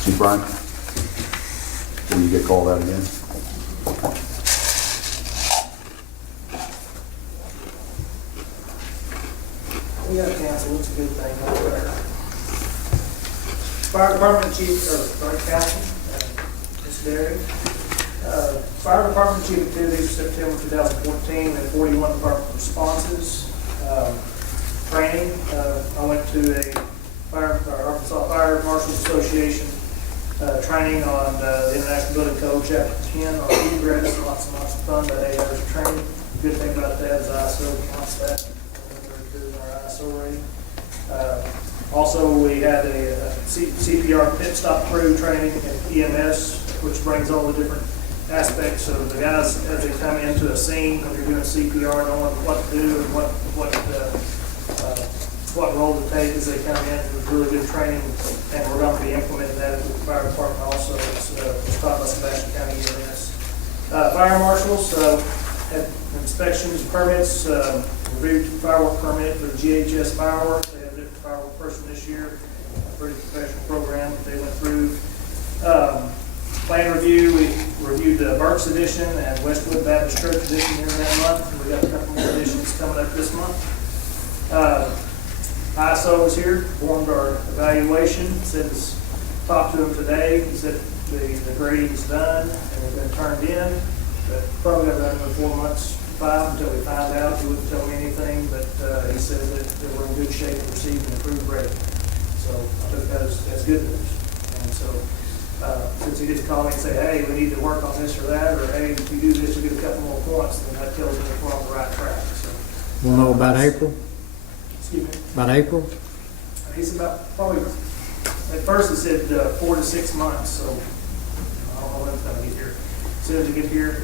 Chief Brian? Can you get called out again? We got council, it's a good thing, not better. Fire Department Chief, or Fire Council, Ms. Derry. Fire Department Chief activities for September 2014, and 41 department responses. Training, I went to a Arkansas Fire Marshals Association training on the International Building Code, Chapter 10, on egress, lots and lots of fun, about 8 hours of training. Good thing about that is ISO counts that. We're doing our ISO rating. Also, we had a CPR pit stop crew training at EMS, which brings all the different aspects of the guys as they come into a scene when you're doing CPR, knowing what to do and what role to take as they come in. It was really good training, and we're going to be implementing that with the fire department also. It's taught by Sebastian County EMS. Fire marshals had inspections, permits, reviewed firework permit for the GHS fireworks. They had a different firework person this year, a pretty professional program that they went through. Plan review, we reviewed the Burks edition and Westwood Baptist Church edition here in that month. And we got a couple more editions coming up this month. ISO was here, performed our evaluation, said talked to him today. He said the grading is done and it's been turned in, but probably got another 4 months, 5 until we find out. He wouldn't tell me anything, but he said that we're in good shape to receive an improved rating. So I took that as good news. And so since he didn't call me and say, hey, we need to work on this or that, or hey, if you do this, you get a couple more points, then that tells me if we're on the right track. So, We'll know about April? excuse me. About April? He's about, probably, at first he said 4 to 6 months, so I don't know when it's gonna get here. As soon as it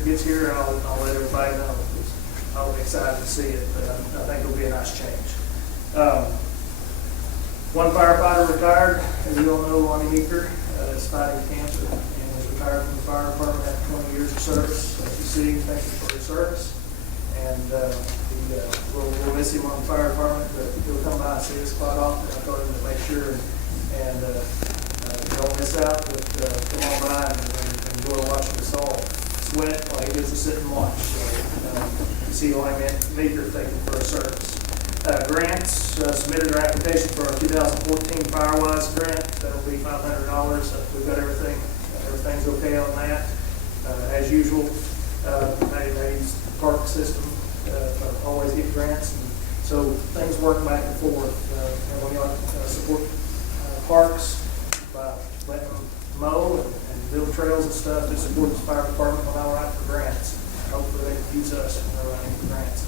gets here, I'll let everybody know. I'll be excited to see it, but I think it'll be a nice change. One firefighter retired, as you all know, Lonnie Meeker, is fighting cancer, and was retired from the fire department after 20 years of service. So if you see him, thank you for your service. And we'll miss him on the fire department, but he'll come by and see us quite often. I told him to make sure and don't miss out, but come on by and enjoy watching us all sweat while he gets to sit and watch. So you see Lonnie Meeker, thank you for his service. Grants, submitted our application for our 2014 Firewise grant. That'll be $500. We've got everything's okay on that. As usual, they use the park system, always get grants. And so things work back and forth. And we ought to support parks by letting them mow and build trails and stuff to support the fire department when I write for grants. Hopefully they can use us when they're writing for grants.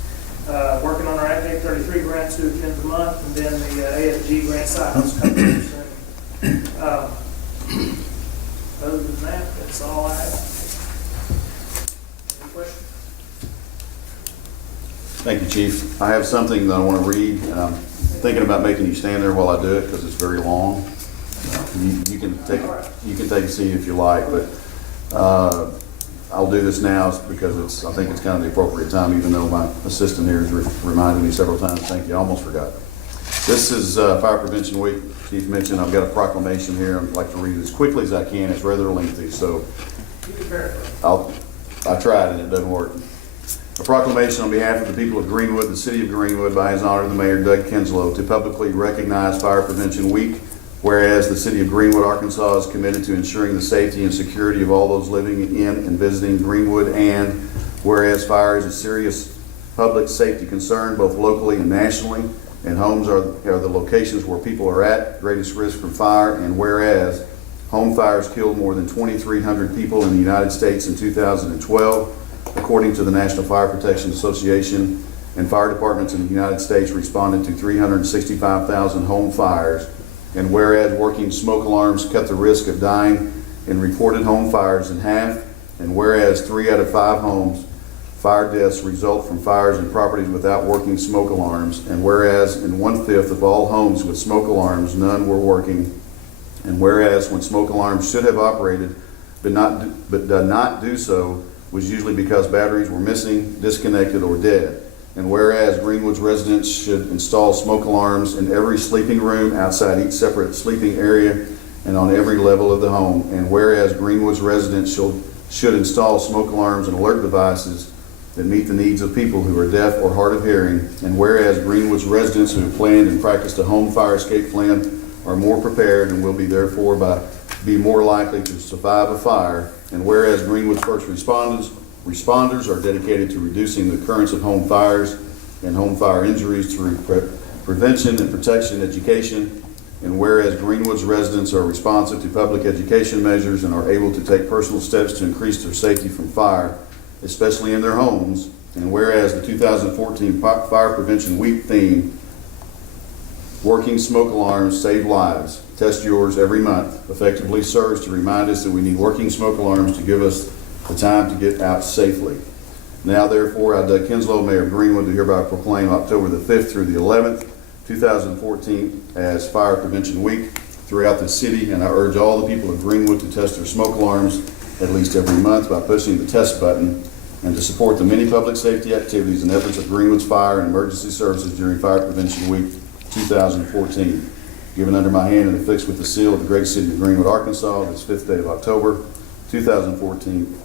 Working on our Act 833 grants through the end of the month, and then the AFG grant cycles coming soon. Other than that, that's all I have. Any questions? Thank you, Chief. I have something that I want to read, and I'm thinking about making you stand there while I do it because it's very long. You can take a seat if you like, but I'll do this now because I think it's kind of the appropriate time, even though my assistant here has reminded me several times. Thank you. I almost forgot. This is Fire Prevention Week. Chief mentioned I've got a proclamation here. I'd like to read it as quickly as I can. It's rather lengthy, so I tried and it doesn't work. A proclamation on behalf of the people of Greenwood, the city of Greenwood, by His Honor the Mayor Doug Kinslow, to publicly recognize Fire Prevention Week. Whereas the city of Greenwood, Arkansas is committed to ensuring the safety and security of all those living in and visiting Greenwood, and whereas fire is a serious public safety concern both locally and nationally, and homes are the locations where people are at greatest risk from fire, and whereas home fires killed more than 2,300 people in the United States in 2012, according to the National Fire Protection Association, and fire departments in the United States responded to 365,000 home fires. And whereas working smoke alarms cut the risk of dying in reported home fires in half, and whereas 3 out of 5 homes fire deaths result from fires in properties without working smoke alarms, and whereas in 1/5 of all homes with smoke alarms, none were working, and whereas when smoke alarms should have operated but did not do so was usually because batteries were missing, disconnected, or dead. And whereas Greenwood's residents should install smoke alarms in every sleeping room, outside each separate sleeping area, and on every level of the home. And whereas Greenwood's residents should install smoke alarms and alert devices that meet the needs of people who are deaf or hard of hearing, and whereas Greenwood's residents who have planned and practiced a home fire escape plan are more prepared and will be therefore be more likely to survive a fire, and whereas Greenwood's first responders are dedicated to reducing the occurrence of home fires and home fire injuries through prevention and protection education, and whereas Greenwood's residents are responsive to public education measures and are able to take personal steps to increase their safety from fire, especially in their homes, and whereas the 2014 Fire Prevention Week theme, Working Smoke Alarms Save Lives, Test Yours Every Month, effectively serves to remind us that we need working smoke alarms to give us the time to get out safely. Now, therefore, I, Doug Kinslow, Mayor of Greenwood, do hereby proclaim October the 5th through the 11th, 2014 as Fire Prevention Week throughout the city, and I urge all the people of Greenwood to test their smoke alarms at least every month by pushing the test button, and to support the many public safety activities and efforts of Greenwood's Fire and Emergency Services during Fire Prevention Week 2014. Given under my hand and affixed with the seal of the great city of Greenwood, Arkansas, this 5th day of October, 2014,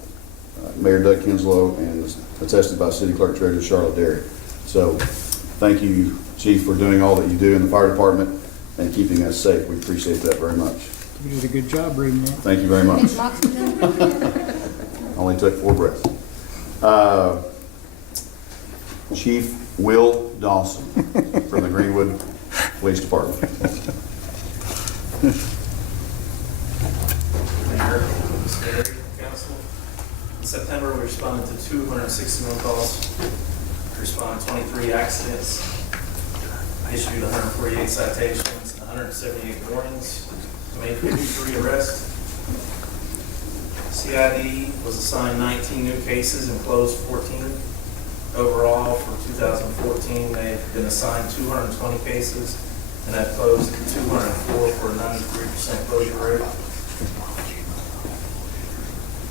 Mayor Doug Kinslow, and attested by City Clerk Treasurer Charlotte Derry. So, thank you, Chief, for doing all that you do in the fire department and keeping us safe. We appreciate that very much. You did a good job reading that. Thank you very much. Only took 4 breaths. Chief Will Dawson from the Greenwood Police Department. Mayor, Mr. Council. In September, we responded to 261 calls. We responded to 23 accidents. I issued 148 citations, 178 warnings, made 53 arrests. CID was assigned 19 new cases and closed 14. Overall, for 2014, they've been assigned 220 cases and have closed 204 for a 93% closure rate.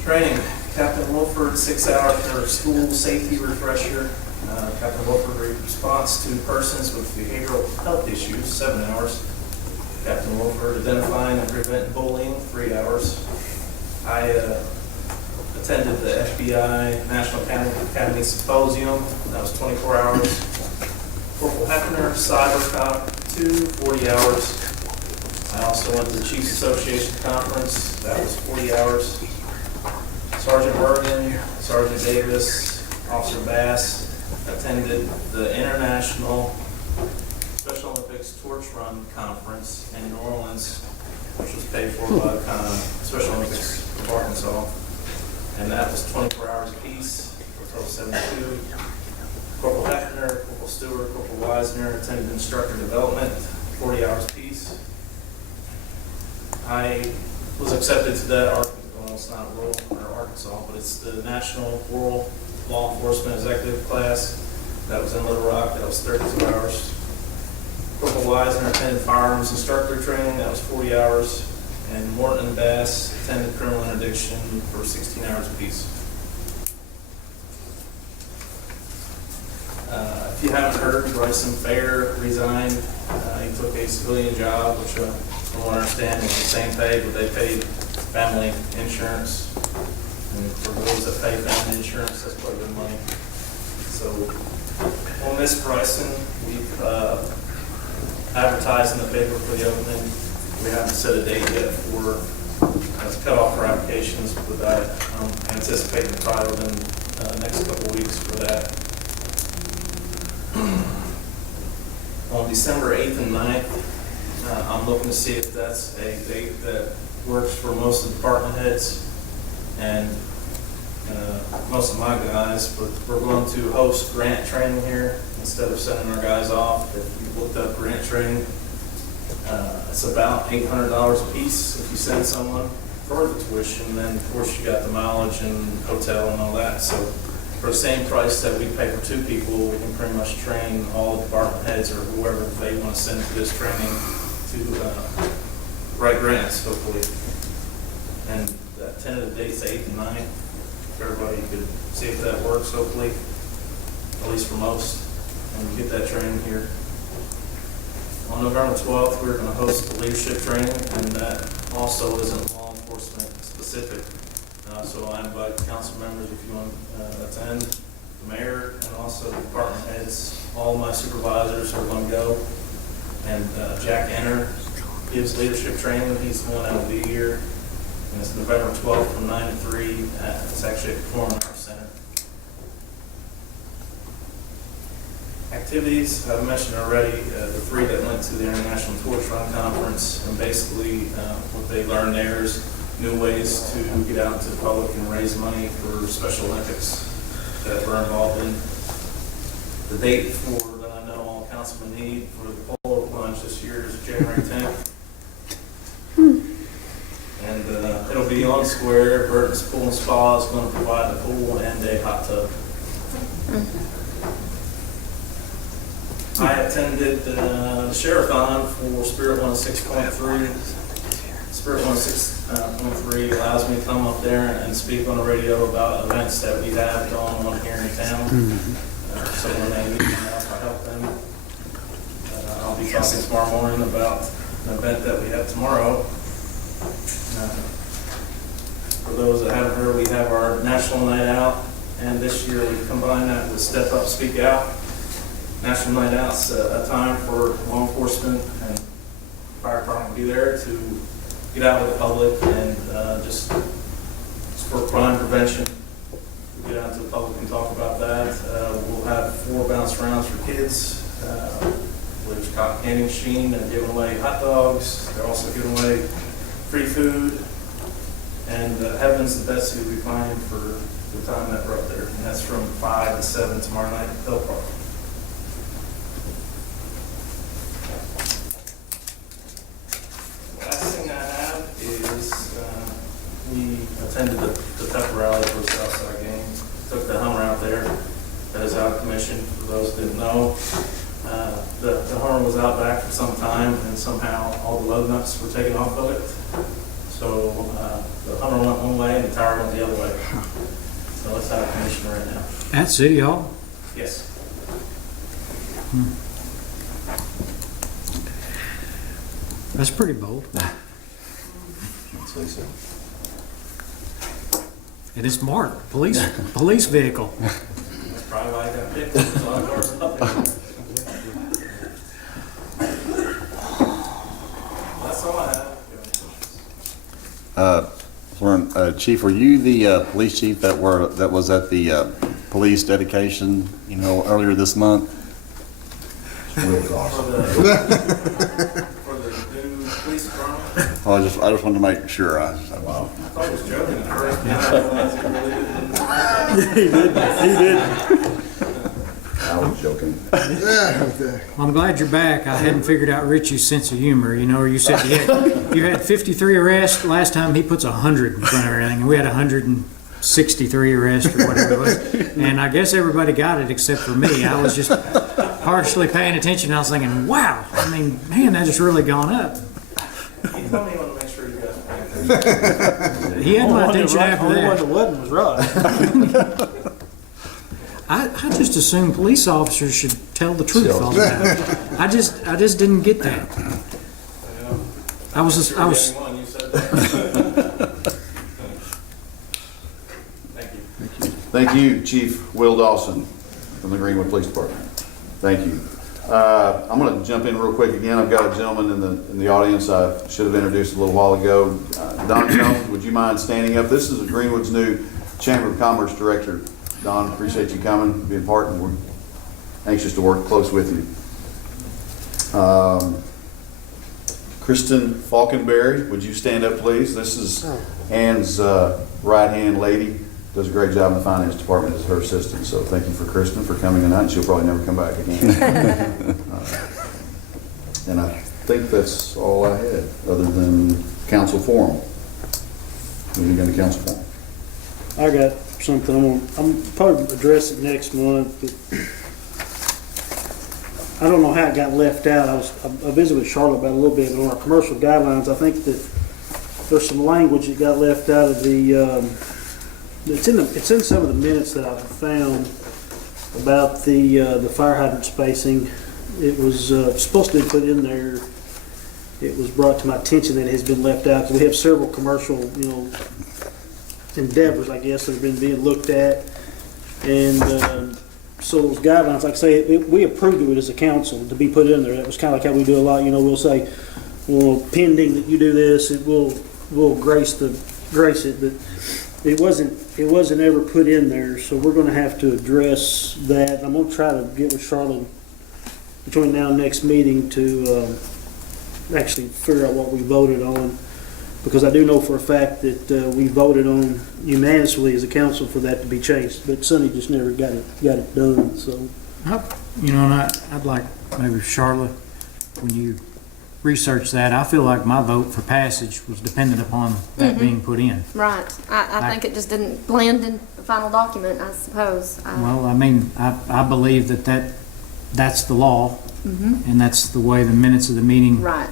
Training, Captain Wolford, 6 hours for school safety refresher. Captain Wolford response to persons with behavioral health issues, 7 hours. Captain Wolford identifying and preventing bullying, 3 hours. I attended the FBI National Academy Symposium, that was 24 hours. Corporal Hefner, Cyber Cop, 40 hours. I also went to the Chiefs Association Conference, that was 40 hours. Sergeant Bergen, Sergeant Davis, Officer Bass attended the International Special Olympics Torch Run Conference in New Orleans, which was paid for by the Special Olympics of Arkansas. And that was 24 hours apiece, for a total of 72. Corporal Hefner, Corporal Stewart, Corporal Weisner attended instructor development, 40 hours apiece. I was accepted to that, well, it's not rural or Arkansas, but it's the National Rural Law Enforcement Executive class. That was in Little Rock, that was 32 hours. Corporal Weisner attended firearms instructor training, that was 40 hours. And Morton and Bass attended criminal interdiction for 16 hours apiece. If you haven't heard, Bryson Fair resigned. He took a civilian job, which from what I understand was the same pay, but they paid family insurance. And for those that pay family insurance, that's quite good money. So on Miss Bryson, we've advertised in the paper for the opening. We haven't set a date yet for it's cut off for applications, but I'm anticipating the trial in the next couple of weeks for that. On December 8th and 9th, I'm looking to see if that's a date that works for most of the department heads and most of my guys, but we're going to host grant training here instead of sending our guys off. If you looked up grant training, it's about $800 a piece if you send someone for the tuition. Then, of course, you got the mileage and hotel and all that. So for the same price that we pay for 2 people, we can pretty much train all the department heads or whoever they want to send to this training to write grants, hopefully. And that tentative date's 8th and 9th. If everybody could see if that works, hopefully, at least for most, and we get that training here. On November 12th, we're going to host the leadership training, and that also isn't law enforcement specific. So I invite council members if you want to attend. the mayor and also the department heads. All my supervisors are going to go. And Jack Enner gives leadership training. He's the one that will be here. And it's November 12th from 9 to 3. It's actually at the Performing Arts Center. Activities, I've mentioned already, the 3 that went to the International Torch Run Conference, and basically what they learned there is new ways to get out into the public and raise money for Special Olympics that we're involved in. The date for that I know all councilmen need for the polo plunge this year is January 10th. And it'll be on Square. Burton's Pool and Spa is going to provide the pool and a hot tub. I attended the Sheriff-on for Spirit 106.3. Spirit 106.3 allows me to come up there and speak on the radio about events that we have going on here in town. So when they need my help, I help them. I'll be talking tomorrow morning about an event that we have tomorrow. For those that haven't heard, we have our National Night Out, and this year we combined that with Step Up, Speak Out. National Night Out's a time for law enforcement and fire department to be there to get out with the public and just for crime prevention. Get out to the public and talk about that. We'll have 4 bounce rounds for kids. There's cotton candy machine. They're giving away hot dogs. They're also giving away free food. And Heaven's the best who we find for the time that we're up there. And that's from 5 to 7 tomorrow night at Hill Park. Last thing I have is we attended the pep rally for the Southside game. Took the Hummer out there. That is out of commission, for those who didn't know. The Hummer was out back for some time, and somehow all the load nuts were taken off of it. So the Hummer went one way and the tire went the other way. So it's out of commission right now. At City Hall? Yes. That's pretty bold. It is marked, police vehicle. That's probably why I got picked. There's a lot of cars up there. That's all I have. Chief, were you the police chief that was at the police dedication, earlier this month? For the new police department. I just wanted to make sure. I thought he was joking at first. Yeah, I realized he really didn't. He did. I was joking. Well, I'm glad you're back. I hadn't figured out Richie's sense of humor. You said you had 53 arrests. Last time he puts 100 in front of everything, and we had 163 arrests or whatever it was. And I guess everybody got it except for me. I was just partially paying attention. I was thinking, wow, man, that just really gone up. He told me he wanted to make sure you guys were paying attention. He had my attention after that. The one was right. I just assumed police officers should tell the truth all the time. I just didn't get that. I was. One, you said that. Thank you. Thank you, Chief Will Dawson from the Greenwood Police Department. Thank you. I'm going to jump in real quick again. I've got a gentleman in the audience I should have introduced a little while ago. Don Jones, would you mind standing up? This is Greenwood's new Chamber of Commerce Director. Don, appreciate you coming, being part, and we're anxious to work close with you. Kristen Falkenberry, would you stand up, please? This is Ann's right-hand lady. Does a great job in the finance department as her assistant. So thank you for Kristen for coming tonight. And she'll probably never come back again. And I think that's all I had, other than council forum. Moving into council forum. I got something. I'm probably address it next month, but I don't know how it got left out. I visited with Charlotte about a little bit on our commercial guidelines. I think that there's some language that got left out of the. It's in some of the minutes that I've found about the fire hydrant spacing. It was supposed to be put in there. It was brought to my attention that it has been left out. We have several commercial, endeavors, I guess, that have been being looked at. And so those guidelines, like I say, we approved it as a council to be put in there. That was kind of like how we do a lot, you know, we'll say, well, pending that you do this, we'll grace it, but it wasn't ever put in there, so we're gonna have to address that. I'm gonna try to get with Charlotte between now and next meeting to actually figure out what we voted on, because I do know for a fact that we voted on unanimously as a council for that to be changed, but Sonny just never got it done, so. You know, and I'd like maybe Charlotte, when you research that, I feel like my vote for passage was dependent upon that being put in. Right. I think it just didn't blend in the final document, I suppose. Well, I mean, I believe that's the law, and that's the way the minutes of the meeting Right.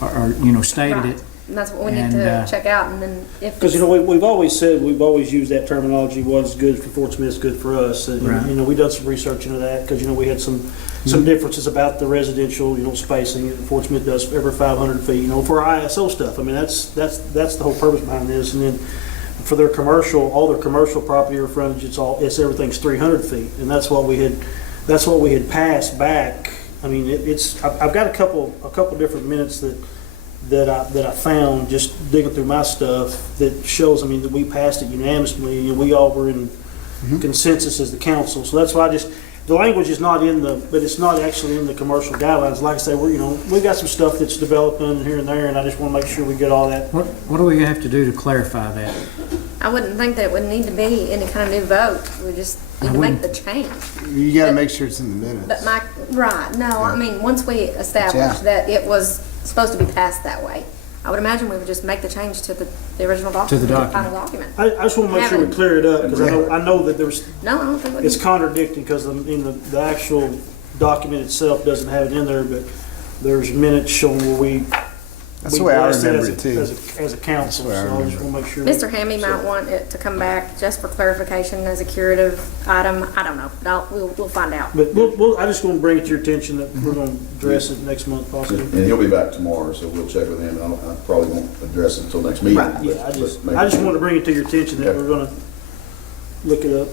are you know, stated Right. it. And that's what we need And, to check out, and then if. Because, you know, we've always said, we've always used that terminology, what's good for Fort Smith's good for us. And, Right. you know, we done some research into that, because, you know, we had some differences about the residential, you know, spacing. Fort Smith does every 500 feet, you know, for our ISO stuff. I mean, that's the whole purpose behind this. And then for their commercial, all their commercial property or frontage, it's everything's 300 feet. And that's what we had passed back. I mean, I've got a couple different minutes that I found just digging through my stuff that shows, I mean, that we passed it unanimously, and we all were in consensus as the council. So that's why the language is not but it's not actually in the commercial guidelines. Like I say, we got some stuff that's developing here and there, and I just want to make sure we get all that. What do we have to do to clarify that? I wouldn't think that it would need to be any kind of new vote. We just need to make the change. You gotta make sure it's in the minutes. But right, no, I mean, once we establish that it was supposed to be passed that way, I would imagine we would just make the change to the original document. the Final document. I just want to make sure we clear it up, because I know that there's, No, I don't think we it's contradicting, because the actual document itself doesn't have it in there, but there's minutes showing where we. That's the way I blessed remember as it too. As a council, so I just want to make sure. Mr. Hamby might want it to come back just for clarification as a curative item. I don't know, but we'll find out. But I just want to bring it to your attention that we're going to address it next month possibly. And he'll be back tomorrow, so we'll check with him. I probably won't address it until next meeting. Right, yeah, I just but want to bring it to your attention that we're going to look it up.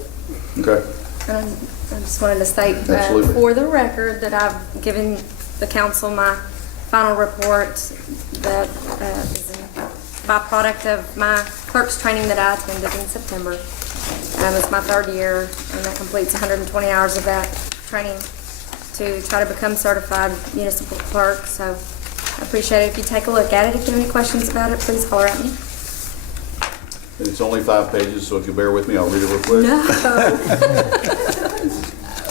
Okay. And I just wanted to state Absolutely. for the record that I've given the council my final report that is a byproduct of my clerk's training that I attended in September. It's my third year, and that completes 120 hours of that training to try to become certified municipal clerk. So I appreciate it if you take a look at it. If you have any questions about it, please holler at me. And it's only 5 pages, so if you bear with me, I'll read it real quick. No.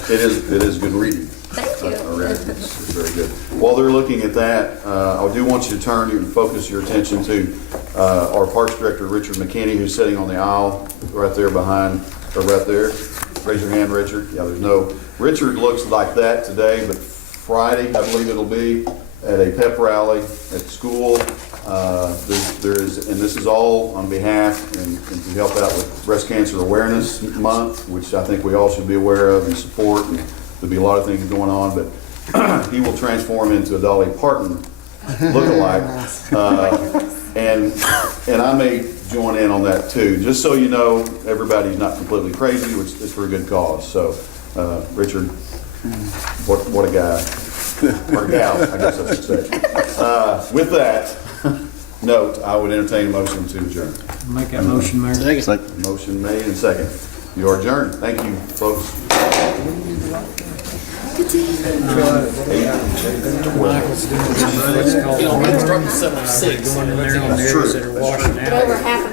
It is good reading. Thank you. I read it. It's very good. While they're looking at that, I do want you to turn and focus your attention to our Parks Director, Richard McKinney, who's sitting on the aisle right there behind, or right there. Raise your hand, Richard. Yeah, there's no. Richard looks like that today, but Friday, I believe it'll be, at a pep rally at school. There is, and this is all on behalf and to help out with Breast Cancer Awareness Month, which I think we all should be aware of and support. And there'll be a lot of things going on, but he will transform into a Dolly Parton lookalike. And I may join in on that too, just so you know, everybody's not completely crazy, which is for a good cause. So, Richard, what a guy. Or gal, I guess I should say. With that note, I would entertain a motion to adjourn. Make that motion, Mayor. Motion made and second. You are adjourned. Thank you, folks. Michael's doing, let's call it. Going in there on the areas that are washing out. Over half of